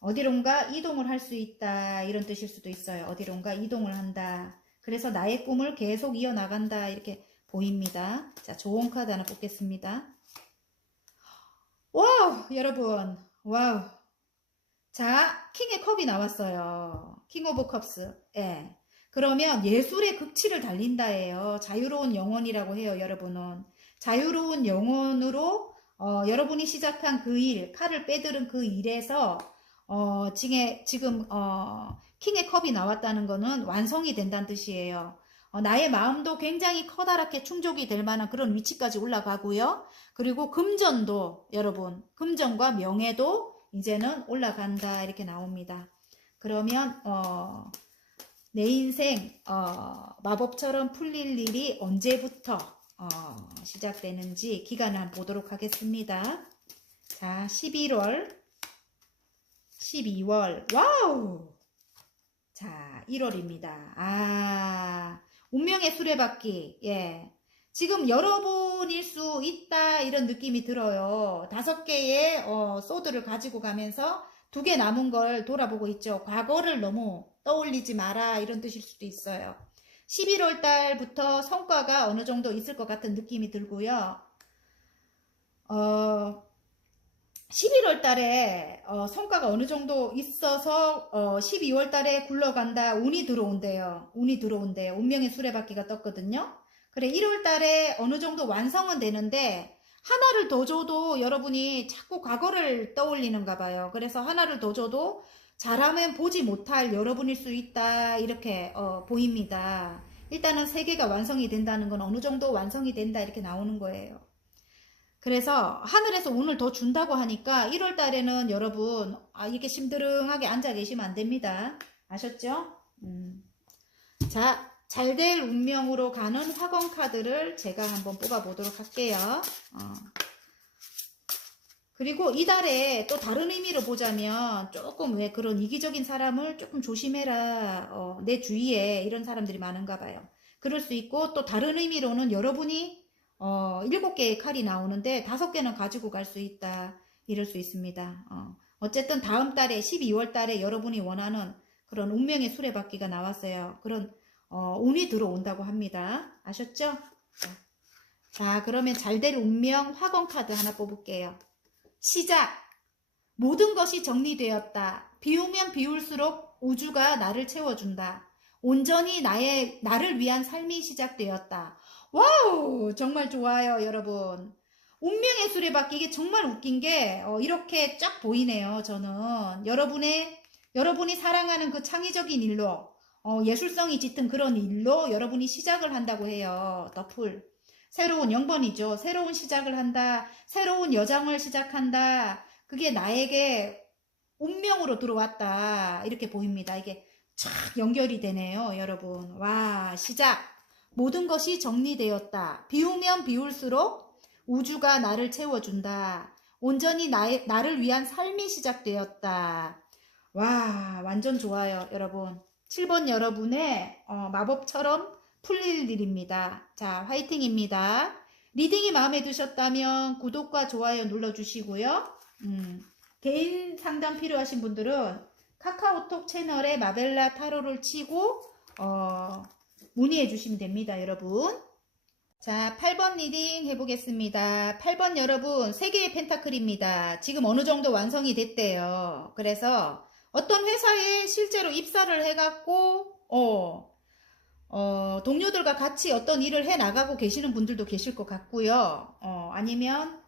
어디론가 이동을 할 수 있다. 이런 뜻일 수도 있어요. 어디론가 이동을 한다. 그래서 나의 꿈을 계속 이어나간다. 이렇게 보입니다. 자, 좋은 카드 하나 뽑겠습니다. 와우, 여러분. 와우. 자, 킹의 컵이 나왔어요. 킹 오브 컵스. 예. 그러면 예술의 극치를 달린다예요. 자유로운 영혼이라고 해요, 여러분은. 자유로운 영혼으로 여러분이 시작한 그 일, 칼을 빼들은 그 일에서 지금 킹의 컵이 나왔다는 거는 완성이 된다는 뜻이에요. 나의 마음도 굉장히 커다랗게 충족이 될 만한 그런 위치까지 올라가고요. 그리고 금전도 여러분, 금전과 명예도 이제는 올라간다 이렇게 나옵니다. 그러면 내 인생 마법처럼 풀릴 일이 언제부터 시작되는지 기간을 한번 보도록 하겠습니다. 자, 11월, 12월, 와우! 자, 1월입니다. 운명의 수레바퀴, 예. 지금 여러분일 수 있다, 이런 느낌이 들어요. 5개의 소드를 가지고 가면서 2개 남은 걸 돌아보고 있죠. 과거를 너무 떠올리지 마라, 이런 뜻일 수도 있어요. 11월 달부터 성과가 어느 정도 있을 것 같은 느낌이 들고요. 11월 달에 성과가 어느 정도 있어서 12월 달에 굴러간다. 운이 들어온대요. 운이 들어온대요. 운명의 수레바퀴가 떴거든요. 그래, 1월 달에 어느 정도 완성은 되는데 하나를 더 줘도 여러분이 자꾸 과거를 떠올리는가 봐요. 그래서 하나를 더 줘도 잘하면 보지 못할 여러분일 수 있다. 이렇게 보입니다. 일단은 3개가 완성이 된다는 건 어느 정도 완성이 된다. 이렇게 나오는 거예요. 그래서 하늘에서 운을 더 준다고 하니까 1월 달에는 여러분 이렇게 심드렁하게 앉아 계시면 안 됩니다. 아셨죠? 자, 잘 될 운명으로 가는 화건 카드를 제가 한번 뽑아 보도록 할게요. 그리고 이달에 또 다른 의미로 보자면 조금 왜 그런 이기적인 사람을 조금 조심해라. 내 주위에 이런 사람들이 많은가 봐요. 그럴 수 있고 또 다른 의미로는 여러분이 7개의 칼이 나오는데 5개는 가지고 갈 수 있다. 이럴 수 있습니다. 어쨌든 다음 달에 12월 달에 여러분이 원하는 그런 운명의 수레바퀴가 나왔어요. 그런 운이 들어온다고 합니다. 아셨죠? 자, 그러면 잘 될 운명 화건 카드 하나 뽑을게요. 시작! 모든 것이 정리되었다. 비우면 비울수록 우주가 나를 채워준다. 온전히 나를 위한 삶이 시작되었다. 와우! 정말 좋아요, 여러분. 운명의 수레바퀴, 이게 정말 웃긴 게 이렇게 쫙 보이네요. 저는 여러분이 사랑하는 그 창의적인 일로 예술성이 짙은 그런 일로 여러분이 시작을 한다고 해요. 더풀. 새로운 0번이죠. 새로운 시작을 한다. 새로운 여정을 시작한다. 그게 나에게 운명으로 들어왔다. 이렇게 보입니다. 이게 착 연결이 되네요, 여러분. 와, 시작. 모든 것이 정리되었다. 비우면 비울수록 우주가 나를 채워준다. 온전히 나를 위한 삶이 시작되었다. 와, 완전 좋아요, 여러분. 7번 여러분의 마법처럼 풀릴 일입니다. 자, 화이팅입니다. 리딩이 마음에 드셨다면 구독과 좋아요 눌러주시고요. 개인 상담 필요하신 분들은 카카오톡 채널에 마벨라 타로를 치고 문의해 주시면 됩니다, 여러분. 자, 8번 리딩 해보겠습니다. 8번 여러분, 3개의 펜타클입니다. 지금 어느 정도 완성이 됐대요. 그래서 어떤 회사에 실제로 입사를 해갖고 동료들과 같이 어떤 일을 해 나가고 계시는 분들도 계실 것 같고요. 아니면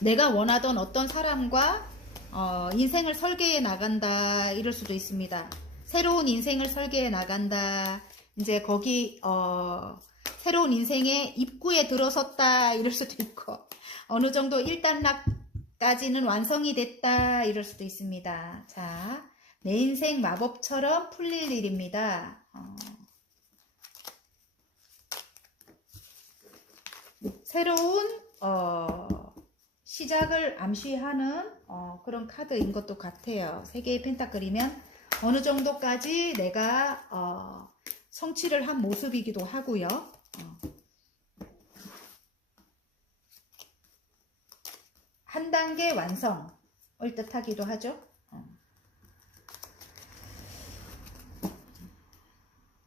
내가 원하던 어떤 사람과 인생을 설계해 나간다 이럴 수도 있습니다. 새로운 인생을 설계해 나간다. 이제 거기 새로운 인생의 입구에 들어섰다 이럴 수도 있고 어느 정도 1단락까지는 완성이 됐다 이럴 수도 있습니다. 자, 내 인생 마법처럼 풀릴 일입니다. 새로운 시작을 암시하는 그런 카드인 것도 같아요. 3개의 펜타클이면 어느 정도까지 내가 성취를 한 모습이기도 하고요. 한 단계 완성을 뜻하기도 하죠.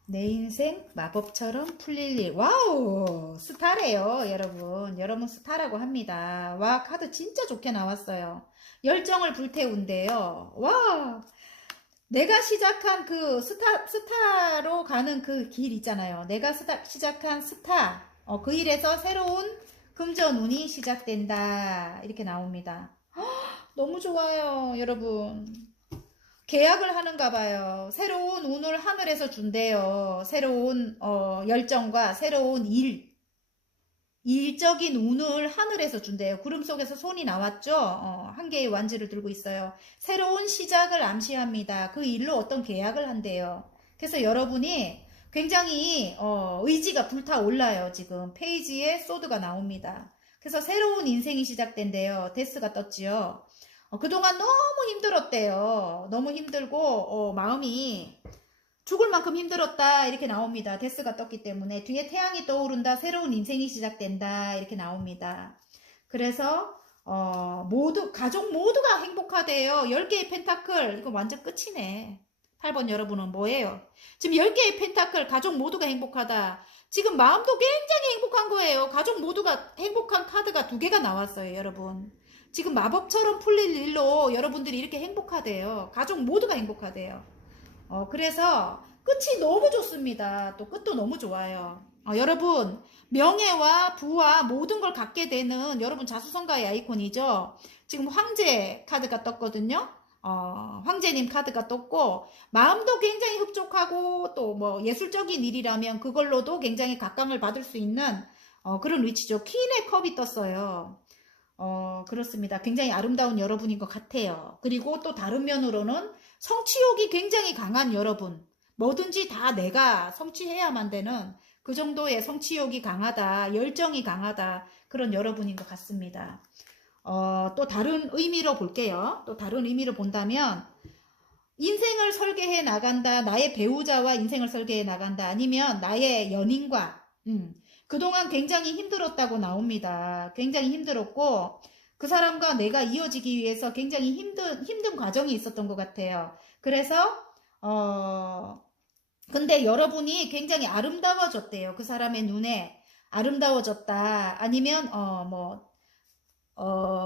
내 인생 마법처럼 풀릴 일. 와우, 스타래요, 여러분. 여러분 스타라고 합니다. 와, 카드 진짜 좋게 나왔어요. 열정을 불태운대요. 와, 내가 시작한 그 스타로 가는 그 길 있잖아요. 내가 시작한 스타, 그 일에서 새로운 금전운이 시작된다. 이렇게 나옵니다. 너무 좋아요, 여러분. 계약을 하는가 봐요. 새로운 운을 하늘에서 준대요. 새로운 열정과 새로운 일적인 운을 하늘에서 준대요. 구름 속에서 손이 나왔죠. 한 개의 완지를 들고 있어요. 새로운 시작을 암시합니다. 그 일로 어떤 계약을 한대요. 그래서 여러분이 굉장히 의지가 불타올라요. 지금 페이지에 소드가 나옵니다. 그래서 새로운 인생이 시작된대요. 데스가 떴지요. 그동안 너무 힘들었대요. 너무 힘들고 마음이 죽을 만큼 힘들었다 이렇게 나옵니다. 데스가 떴기 때문에 뒤에 태양이 떠오른다. 새로운 인생이 시작된다 이렇게 나옵니다. 그래서 가족 모두가 행복하대요. 10개의 펜타클 이거 완전 끝이네. 8번 여러분은 뭐예요? 지금 10개의 펜타클 가족 모두가 행복하다. 지금 마음도 굉장히 행복한 거예요. 가족 모두가 행복한 카드가 2개가 나왔어요. 여러분. 지금 마법처럼 풀릴 일로 여러분들이 이렇게 행복하대요. 가족 모두가 행복하대요. 그래서 끝이 너무 좋습니다. 또 끝도 너무 좋아요. 여러분 명예와 부와 모든 걸 갖게 되는 여러분 자수성가의 아이콘이죠. 지금 황제 카드가 떴거든요. 황제님 카드가 떴고 마음도 굉장히 흡족하고 또 뭐 예술적인 일이라면 그걸로도 굉장히 각광을 받을 수 있는 그런 위치죠. 퀸의 컵이 떴어요. 그렇습니다. 굉장히 아름다운 여러분인 것 같아요. 그리고 또 다른 면으로는 성취욕이 굉장히 강한 여러분. 뭐든지 다 내가 성취해야만 되는 그 정도의 성취욕이 강하다, 열정이 강하다, 그런 여러분인 것 같습니다. 또 다른 의미로 볼게요. 또 다른 의미로 본다면, 인생을 설계해 나간다, 나의 배우자와 인생을 설계해 나간다, 아니면 나의 연인과, 그동안 굉장히 힘들었다고 나옵니다. 굉장히 힘들었고 그 사람과 내가 이어지기 위해서 굉장히 힘든 과정이 있었던 것 같아요. 그래서 근데 여러분이 굉장히 아름다워졌대요. 그 사람의 눈에 아름다워졌다. 아니면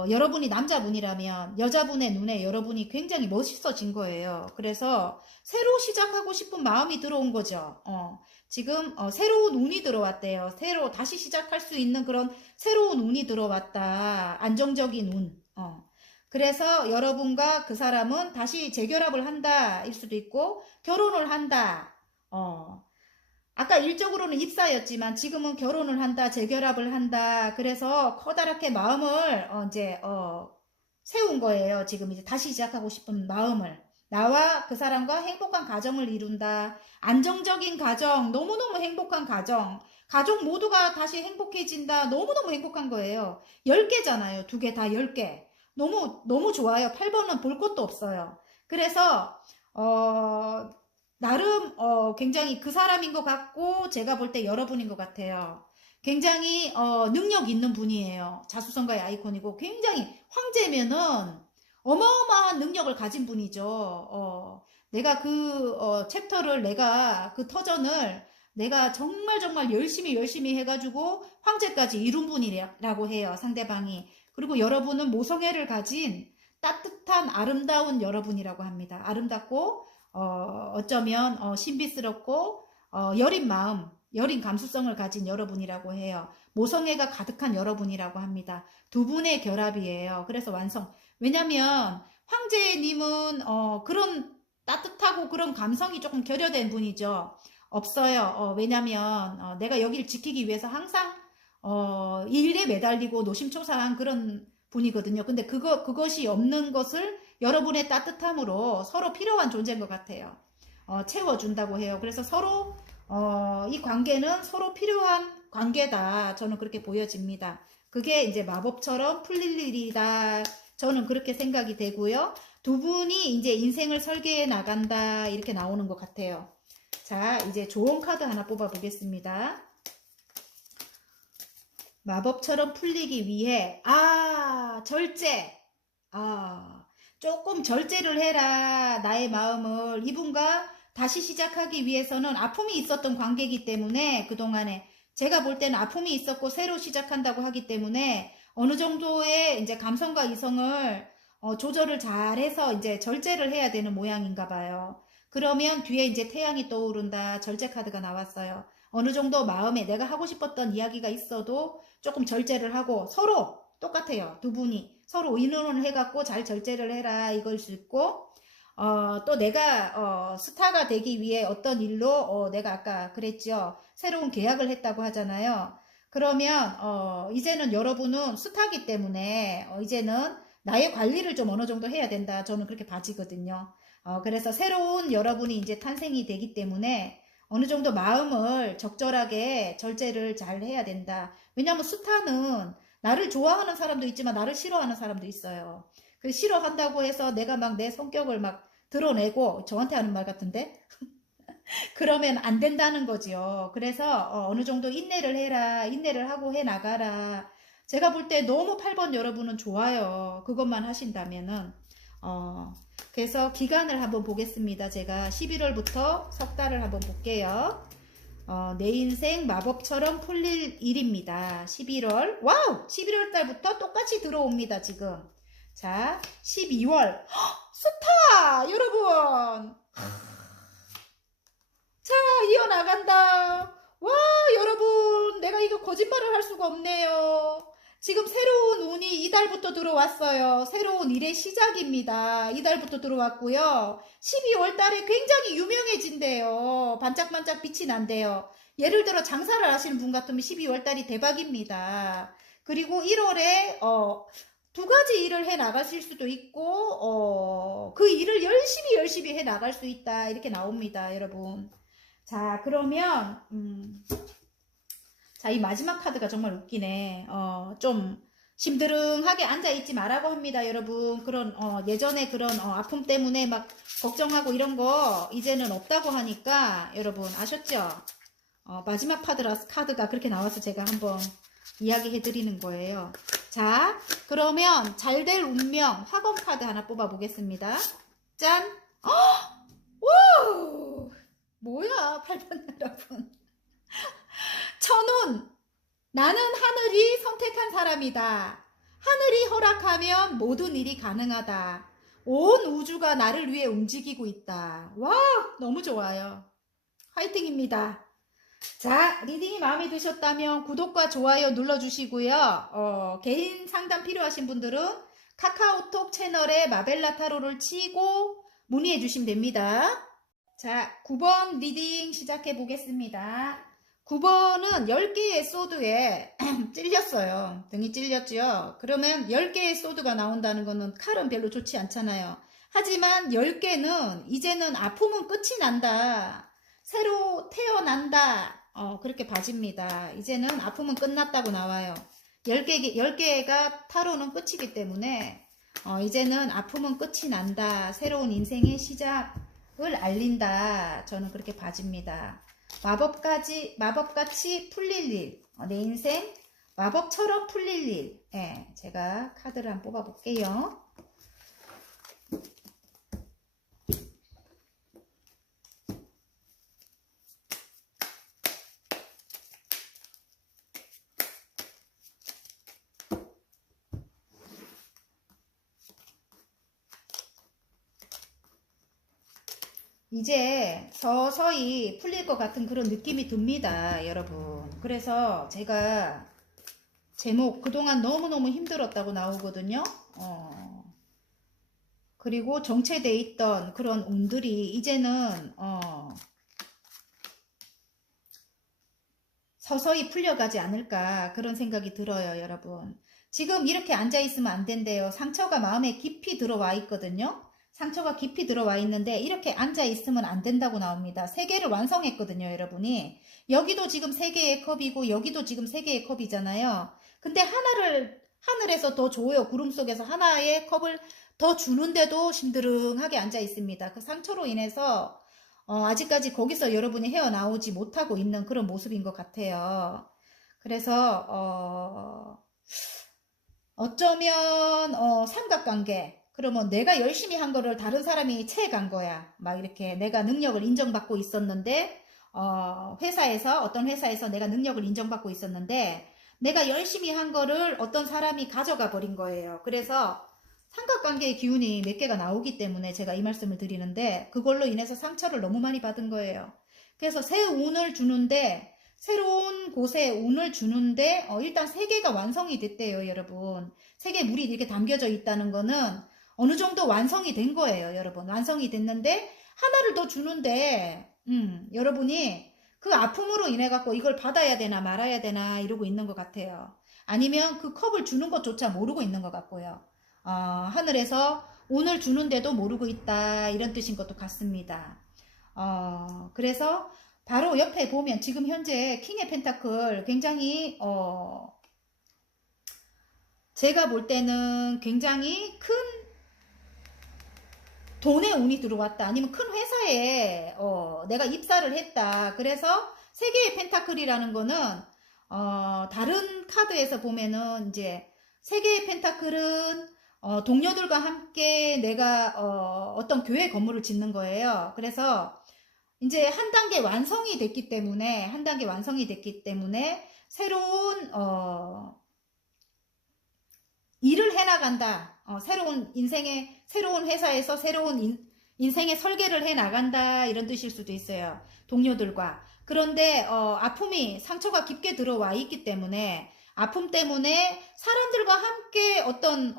여러분이 남자분이라면 여자분의 눈에 여러분이 굉장히 멋있어진 거예요. 그래서 새로 시작하고 싶은 마음이 들어온 거죠. 지금 새로운 운이 들어왔대요. 새로 다시 시작할 수 있는 그런 새로운 운이 들어왔다. 안정적인 운. 그래서 여러분과 그 사람은 다시 재결합을 한다 일 수도 있고 결혼을 한다. 아까 일적으로는 입사였지만 지금은 결혼을 한다, 재결합을 한다. 그래서 커다랗게 마음을 세운 거예요. 지금 이제 다시 시작하고 싶은 마음을. 나와 그 사람과 행복한 가정을 이룬다. 안정적인 가정, 너무너무 행복한 가정. 가족 모두가 다시 행복해진다. 너무너무 행복한 거예요. 10개잖아요. 2개 다 10개. 너무 좋아요. 8번은 볼 것도 없어요. 그래서 나름 굉장히 그 사람인 것 같고 제가 볼 때 여러분인 것 같아요. 굉장히 능력 있는 분이에요. 자수성가의 아이콘이고 굉장히 황제면은 어마어마한 능력을 가진 분이죠. 내가 그 챕터를 내가 그 터전을 내가 정말 열심히 해가지고 황제까지 이룬 분이라고 해요. 상대방이. 그리고 여러분은 모성애를 가진 따뜻한 아름다운 여러분이라고 합니다. 아름답고 어쩌면 신비스럽고 여린 마음, 여린 감수성을 가진 여러분이라고 해요. 모성애가 가득한 여러분이라고 합니다. 2분의 결합이에요. 그래서 완성. 왜냐면 황제님은 그런 따뜻하고 그런 감성이 조금 결여된 분이죠. 없어요. 왜냐면 내가 여기를 지키기 위해서 항상 일에 매달리고 노심초사한 그런 분이거든요. 근데 그것이 없는 것을 여러분의 따뜻함으로 서로 필요한 존재인 것 같아요. 채워준다고 해요. 그래서 서로 이 관계는 서로 필요한 관계다. 저는 그렇게 보여집니다. 그게 이제 마법처럼 풀릴 일이다. 저는 그렇게 생각이 되고요. 두 분이 이제 인생을 설계해 나간다. 이렇게 나오는 것 같아요. 자, 이제 좋은 카드 하나 뽑아 보겠습니다. 마법처럼 풀리기 위해, 절제. 조금 절제를 해라. 나의 마음을. 이분과 다시 시작하기 위해서는 아픔이 있었던 관계이기 때문에 그동안에 제가 볼 때는 아픔이 있었고 새로 시작한다고 하기 때문에 어느 정도의 이제 감성과 이성을 조절을 잘해서 이제 절제를 해야 되는 모양인가 봐요. 그러면 뒤에 이제 태양이 떠오른다. 절제 카드가 나왔어요. 어느 정도 마음에 내가 하고 싶었던 이야기가 있어도 조금 절제를 하고 서로 똑같아요. 두 분이 서로 의논을 해갖고 잘 절제를 해라 이걸 수 있고 또 내가 스타가 되기 위해 어떤 일로 내가 아까 그랬죠. 새로운 계약을 했다고 하잖아요. 그러면 이제는 여러분은 스타기 때문에 이제는 나의 관리를 좀 어느 정도 해야 된다. 저는 그렇게 봐지거든요. 그래서 새로운 여러분이 이제 탄생이 되기 때문에 어느 정도 마음을 적절하게 절제를 잘 해야 된다. 왜냐하면 스타는 나를 좋아하는 사람도 있지만 나를 싫어하는 사람도 있어요. 그 싫어한다고 해서 내가 막 내 성격을 막 드러내고 저한테 하는 말 같은데 그러면 안 된다는 거지요. 그래서 어느 정도 인내를 해라. 인내를 하고 해 나가라. 제가 볼 때 너무 8번 여러분은 좋아요. 그것만 하신다면은 그래서 기간을 한번 보겠습니다. 제가 11월부터 석 달을 한번 볼게요. 내 인생 마법처럼 풀릴 일입니다. 11월. 와우! 11월 달부터 똑같이 들어옵니다, 지금. 자, 12월. 스타! 여러분! 자, 이어나간다. 와, 여러분! 내가 이거 거짓말을 할 수가 없네요. 지금 새로운 운이 이달부터 들어왔어요. 새로운 일의 시작입니다. 이달부터 들어왔고요. 12월 달에 굉장히 유명해진대요. 반짝반짝 빛이 난대요. 예를 들어 장사를 하시는 분 같으면 12월 달이 대박입니다. 그리고 1월에 두 가지 일을 해 나가실 수도 있고 그 일을 열심히 해 나갈 수 있다. 이렇게 나옵니다, 여러분. 자, 그러면 자, 이 마지막 카드가 정말 웃기네. 좀 심드렁하게 앉아있지 말라고 합니다, 여러분. 그런 예전에 그런 아픔 때문에 막 걱정하고 이런 거 이제는 없다고 하니까 여러분 아셨죠? 마지막 카드가 그렇게 나와서 제가 한번 이야기해 드리는 거예요. 자, 그러면 잘 될 운명 화검 카드 하나 뽑아 보겠습니다. 짠! 오! 뭐야, 8번 여러분. 천운! 나는 하늘이 선택한 사람이다. 하늘이 허락하면 모든 일이 가능하다. 온 우주가 나를 위해 움직이고 있다. 와, 너무 좋아요. 화이팅입니다. 자, 리딩이 마음에 드셨다면 구독과 좋아요 눌러주시고요. 개인 상담 필요하신 분들은 카카오톡 채널에 마벨라 타로를 치고 문의해 주시면 됩니다. 자, 9번 리딩 시작해 보겠습니다. 9번은 10개의 소드에 찔렸어요. 등이 찔렸죠. 그러면 10개의 소드가 나온다는 거는 칼은 별로 좋지 않잖아요. 하지만 10개는 이제는 아픔은 끝이 난다. 새로 태어난다. 그렇게 봐집니다. 이제는 아픔은 끝났다고 나와요. 10개가 타로는 끝이기 때문에 이제는 아픔은 끝이 난다. 새로운 인생의 시작을 알린다. 저는 그렇게 봐집니다. 마법같이 풀릴 일. 내 인생 마법처럼 풀릴 일. 예, 제가 카드를 한번 뽑아볼게요. 이제 서서히 풀릴 것 같은 그런 느낌이 듭니다, 여러분. 그래서 제가 제목 그동안 너무너무 힘들었다고 나오거든요. 그리고 정체돼 있던 그런 운들이 이제는 서서히 풀려가지 않을까 그런 생각이 들어요, 여러분. 지금 이렇게 앉아있으면 안 된대요. 상처가 마음에 깊이 들어와 있거든요. 상처가 깊이 들어와 있는데 이렇게 앉아 있으면 안 된다고 나옵니다. 세 개를 완성했거든요, 여러분이. 여기도 지금 세 개의 컵이고 여기도 지금 세 개의 컵이잖아요. 근데 하나를 하늘에서 더 줘요. 구름 속에서 하나의 컵을 더 주는데도 심드렁하게 앉아 있습니다. 그 상처로 인해서 아직까지 거기서 여러분이 헤어나오지 못하고 있는 그런 모습인 것 같아요. 그래서 어쩌면 삼각관계, 그러면 내가 열심히 한 거를 다른 사람이 채간 거야. 막 이렇게 내가 능력을 인정받고 있었는데 회사에서 어떤 회사에서 내가 능력을 인정받고 있었는데 내가 열심히 한 거를 어떤 사람이 가져가 버린 거예요. 그래서 삼각관계의 기운이 몇 개가 나오기 때문에 제가 이 말씀을 드리는데 그걸로 인해서 상처를 너무 많이 받은 거예요. 그래서 새 운을 주는데 새로운 곳에 운을 주는데 일단 세 개가 완성이 됐대요, 여러분. 세 개 물이 이렇게 담겨져 있다는 거는 어느 정도 완성이 된 거예요, 여러분. 완성이 됐는데 하나를 더 주는데 여러분이 그 아픔으로 인해 갖고 이걸 받아야 되나 말아야 되나 이러고 있는 것 같아요. 아니면 그 컵을 주는 것조차 모르고 있는 것 같고요. 하늘에서 운을 주는데도 모르고 있다 이런 뜻인 것도 같습니다. 그래서 바로 옆에 보면 지금 현재 킹의 펜타클 굉장히 제가 볼 때는 굉장히 큰 돈의 운이 들어왔다. 아니면 큰 회사에 내가 입사를 했다. 그래서 세 개의 펜타클이라는 거는 다른 카드에서 보면은 이제 세 개의 펜타클은 동료들과 함께 내가 어떤 교회 건물을 짓는 거예요. 그래서 이제 한 단계 완성이 됐기 때문에 새로운 일을 해나간다. 새로운 인생의 새로운 회사에서 새로운 인생의 설계를 해나간다 이런 뜻일 수도 있어요. 동료들과. 그런데 아픔이 상처가 깊게 들어와 있기 때문에 아픔 때문에 사람들과 함께 어떤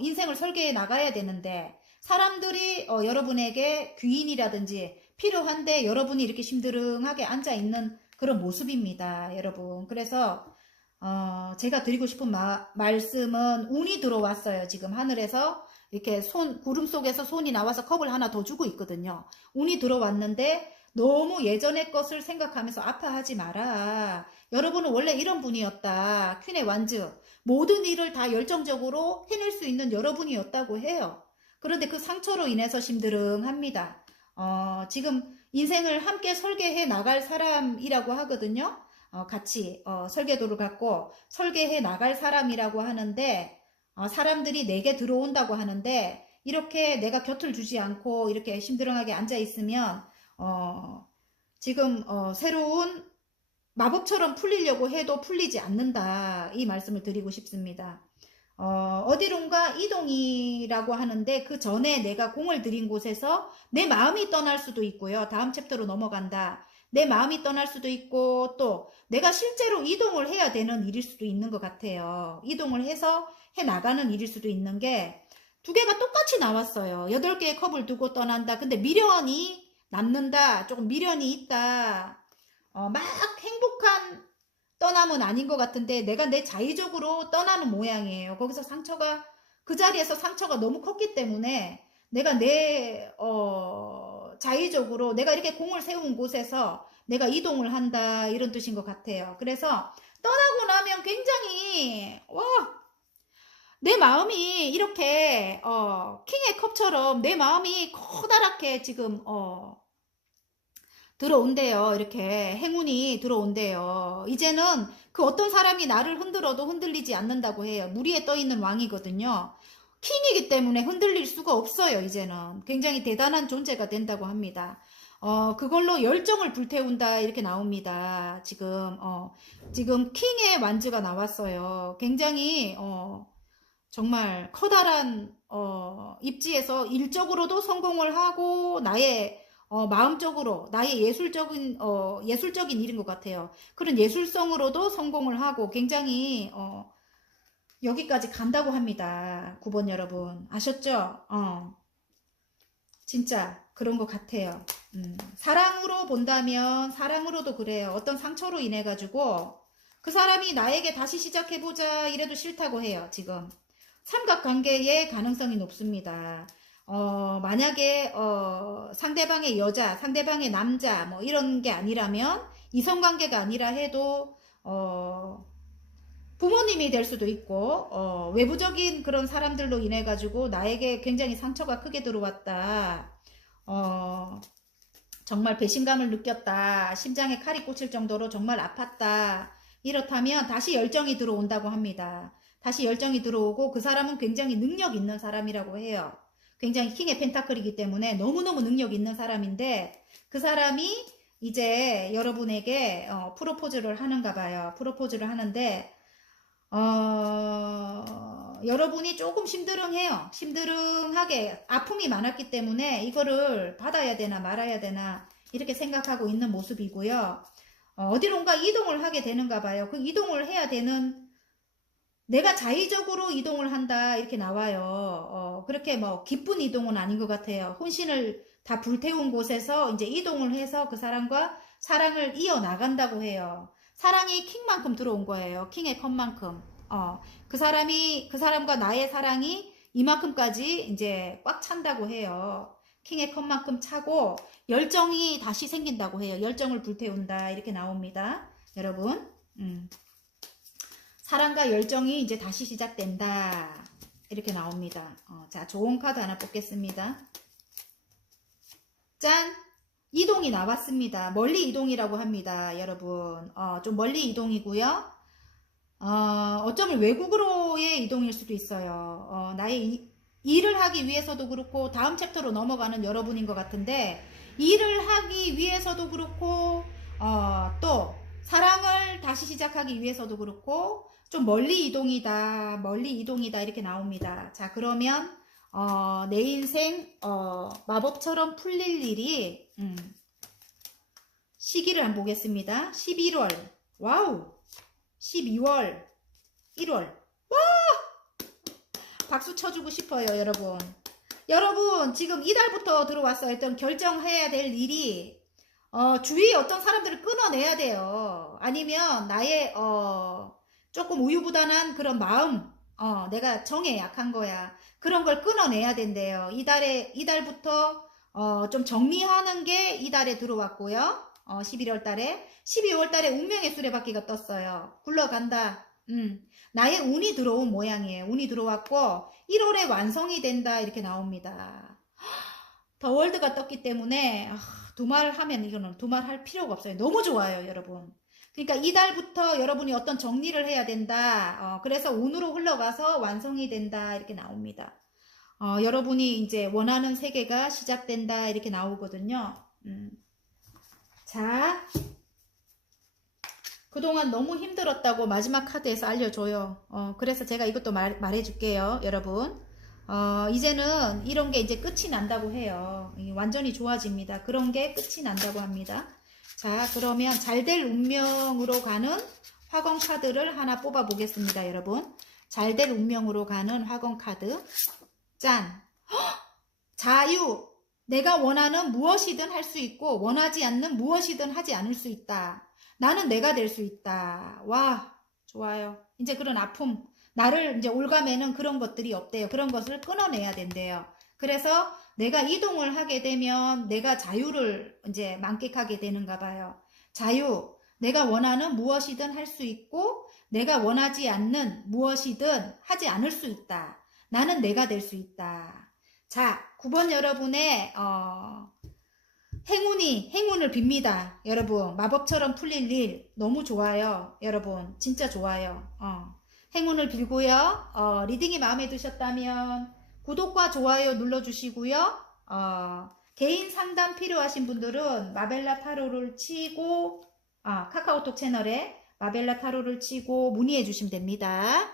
인생을 설계해 나가야 되는데 사람들이 여러분에게 귀인이라든지 필요한데 여러분이 이렇게 심드렁하게 앉아있는 그런 모습입니다, 여러분. 그래서 제가 드리고 싶은 말씀은 운이 들어왔어요. 지금 하늘에서 이렇게 구름 속에서 손이 나와서 컵을 하나 더 주고 있거든요. 운이 들어왔는데 너무 예전의 것을 생각하면서 아파하지 마라. 여러분은 원래 이런 분이었다. 퀸의 완즈. 모든 일을 다 열정적으로 해낼 수 있는 여러분이었다고 해요. 그런데 그 상처로 인해서 심드렁합니다. 지금 인생을 함께 설계해 나갈 사람이라고 하거든요. 같이 설계도를 갖고 설계해 나갈 사람이라고 하는데 사람들이 내게 들어온다고 하는데 이렇게 내가 곁을 주지 않고 이렇게 심드렁하게 앉아 있으면 지금 새로운 마법처럼 풀리려고 해도 풀리지 않는다 이 말씀을 드리고 싶습니다. 어디론가 이동이라고 하는데 그 전에 내가 공을 들인 곳에서 내 마음이 떠날 수도 있고요. 다음 챕터로 넘어간다. 내 마음이 떠날 수도 있고 또 내가 실제로 이동을 해야 되는 일일 수도 있는 것 같아요. 이동을 해서 해나가는 일일 수도 있는 게 두 개가 똑같이 나왔어요. 8개의 컵을 두고 떠난다. 근데 미련이 남는다. 조금 미련이 있다. 막 행복한 떠남은 아닌 것 같은데 내가 내 자의적으로 떠나는 모양이에요. 거기서 상처가 그 자리에서 상처가 너무 컸기 때문에 내가 내 자의적으로 내가 이렇게 공을 세운 곳에서 내가 이동을 한다 이런 뜻인 것 같아요. 그래서 떠나고 나면 굉장히 내 마음이 이렇게 킹의 컵처럼 내 마음이 커다랗게 지금 들어온대요. 이렇게 행운이 들어온대요. 이제는 그 어떤 사람이 나를 흔들어도 흔들리지 않는다고 해요. 물 위에 떠 있는 왕이거든요. 킹이기 때문에 흔들릴 수가 없어요. 이제는 굉장히 대단한 존재가 된다고 합니다. 그걸로 열정을 불태운다 이렇게 나옵니다. 지금 킹의 완즈가 나왔어요. 굉장히 정말 커다란 입지에서 일적으로도 성공을 하고 나의 마음적으로 나의 예술적인 일인 것 같아요. 그런 예술성으로도 성공을 하고 굉장히 여기까지 간다고 합니다. 9번 여러분 아셨죠? 진짜 그런 것 같아요. 사랑으로 본다면 사랑으로도 그래요. 어떤 상처로 인해 가지고 그 사람이 나에게 다시 시작해보자 이래도 싫다고 해요. 지금 삼각관계의 가능성이 높습니다. 만약에 상대방의 여자, 상대방의 남자 뭐 이런 게 아니라면 이성관계가 아니라 해도 부모님이 될 수도 있고 외부적인 그런 사람들로 인해 가지고 나에게 굉장히 상처가 크게 들어왔다. 정말 배신감을 느꼈다. 심장에 칼이 꽂힐 정도로 정말 아팠다. 이렇다면 다시 열정이 들어온다고 합니다. 다시 열정이 들어오고 그 사람은 굉장히 능력 있는 사람이라고 해요. 굉장히 킹의 펜타클이기 때문에 너무너무 능력 있는 사람인데 그 사람이 이제 여러분에게 프로포즈를 하는가 봐요. 프로포즈를 하는데 여러분이 조금 심드렁해요. 심드렁하게 아픔이 많았기 때문에 이거를 받아야 되나 말아야 되나 이렇게 생각하고 있는 모습이고요. 어디론가 이동을 하게 되는가 봐요. 그 이동을 해야 되는 내가 자의적으로 이동을 한다 이렇게 나와요. 그렇게 뭐 기쁜 이동은 아닌 것 같아요. 혼신을 다 불태운 곳에서 이제 이동을 해서 그 사람과 사랑을 이어나간다고 해요. 사랑이 킹만큼 들어온 거예요. 킹의 컵만큼. 그 사람과 나의 사랑이 이만큼까지 이제 꽉 찬다고 해요. 킹의 컵만큼 차고 열정이 다시 생긴다고 해요. 열정을 불태운다 이렇게 나옵니다. 여러분. 사랑과 열정이 이제 다시 시작된다. 이렇게 나옵니다. 자, 좋은 카드 하나 뽑겠습니다. 짠! 이동이 나왔습니다. 멀리 이동이라고 합니다. 여러분. 좀 멀리 이동이고요. 어쩌면 외국으로의 이동일 수도 있어요. 나의 일을 하기 위해서도 그렇고 다음 챕터로 넘어가는 여러분인 것 같은데 일을 하기 위해서도 그렇고 또 사랑을 다시 시작하기 위해서도 그렇고 좀 멀리 이동이다 이렇게 나옵니다. 자, 그러면 내 인생 마법처럼 풀릴 일이 시기를 한번 보겠습니다. 11월 와우 12월 1월 와 박수 쳐주고 싶어요. 여러분 지금 이달부터 들어왔어 했던 결정해야 될 일이 주위에 어떤 사람들을 끊어내야 돼요. 아니면 나의 조금 우유부단한 그런 마음 내가 정에 약한 거야. 그런 걸 끊어내야 된대요. 이달부터 좀 정리하는 게 이달에 들어왔고요. 11월 달에 12월 달에 운명의 수레바퀴가 떴어요. 굴러간다. 나의 운이 들어온 모양이에요. 운이 들어왔고 1월에 완성이 된다 이렇게 나옵니다. 더 월드가 떴기 때문에 두말하면 이거는 두말할 필요가 없어요. 너무 좋아요, 여러분. 그러니까 이달부터 여러분이 어떤 정리를 해야 된다. 그래서 운으로 흘러가서 완성이 된다 이렇게 나옵니다. 여러분이 이제 원하는 세계가 시작된다 이렇게 나오거든요. 자, 그동안 너무 힘들었다고 마지막 카드에서 알려줘요. 그래서 제가 이것도 말해줄게요, 여러분. 이제는 이런 게 이제 끝이 난다고 해요. 완전히 좋아집니다. 그런 게 끝이 난다고 합니다. 자, 그러면 잘 될 운명으로 가는 화건 카드를 하나 뽑아 보겠습니다, 여러분. 잘 될 운명으로 가는 화건 카드. 짠! 자유! 내가 원하는 무엇이든 할 수 있고 원하지 않는 무엇이든 하지 않을 수 있다. 나는 내가 될 수 있다. 와, 좋아요. 이제 그런 아픔, 나를 이제 올가매는 그런 것들이 없대요. 그런 것을 끊어내야 된대요. 그래서 내가 이동을 하게 되면 내가 자유를 이제 만끽하게 되는가 봐요. 자유, 내가 원하는 무엇이든 할 수 있고 내가 원하지 않는 무엇이든 하지 않을 수 있다. 나는 내가 될 수 있다. 자, 9번 여러분의 행운을 빕니다. 여러분, 마법처럼 풀릴 일 너무 좋아요. 여러분, 진짜 좋아요. 행운을 빌고요. 리딩이 마음에 드셨다면 구독과 좋아요 눌러주시고요. 개인 상담 필요하신 분들은 마벨라 타로를 치고 카카오톡 채널에 마벨라 타로를 치고 문의해 주시면 됩니다.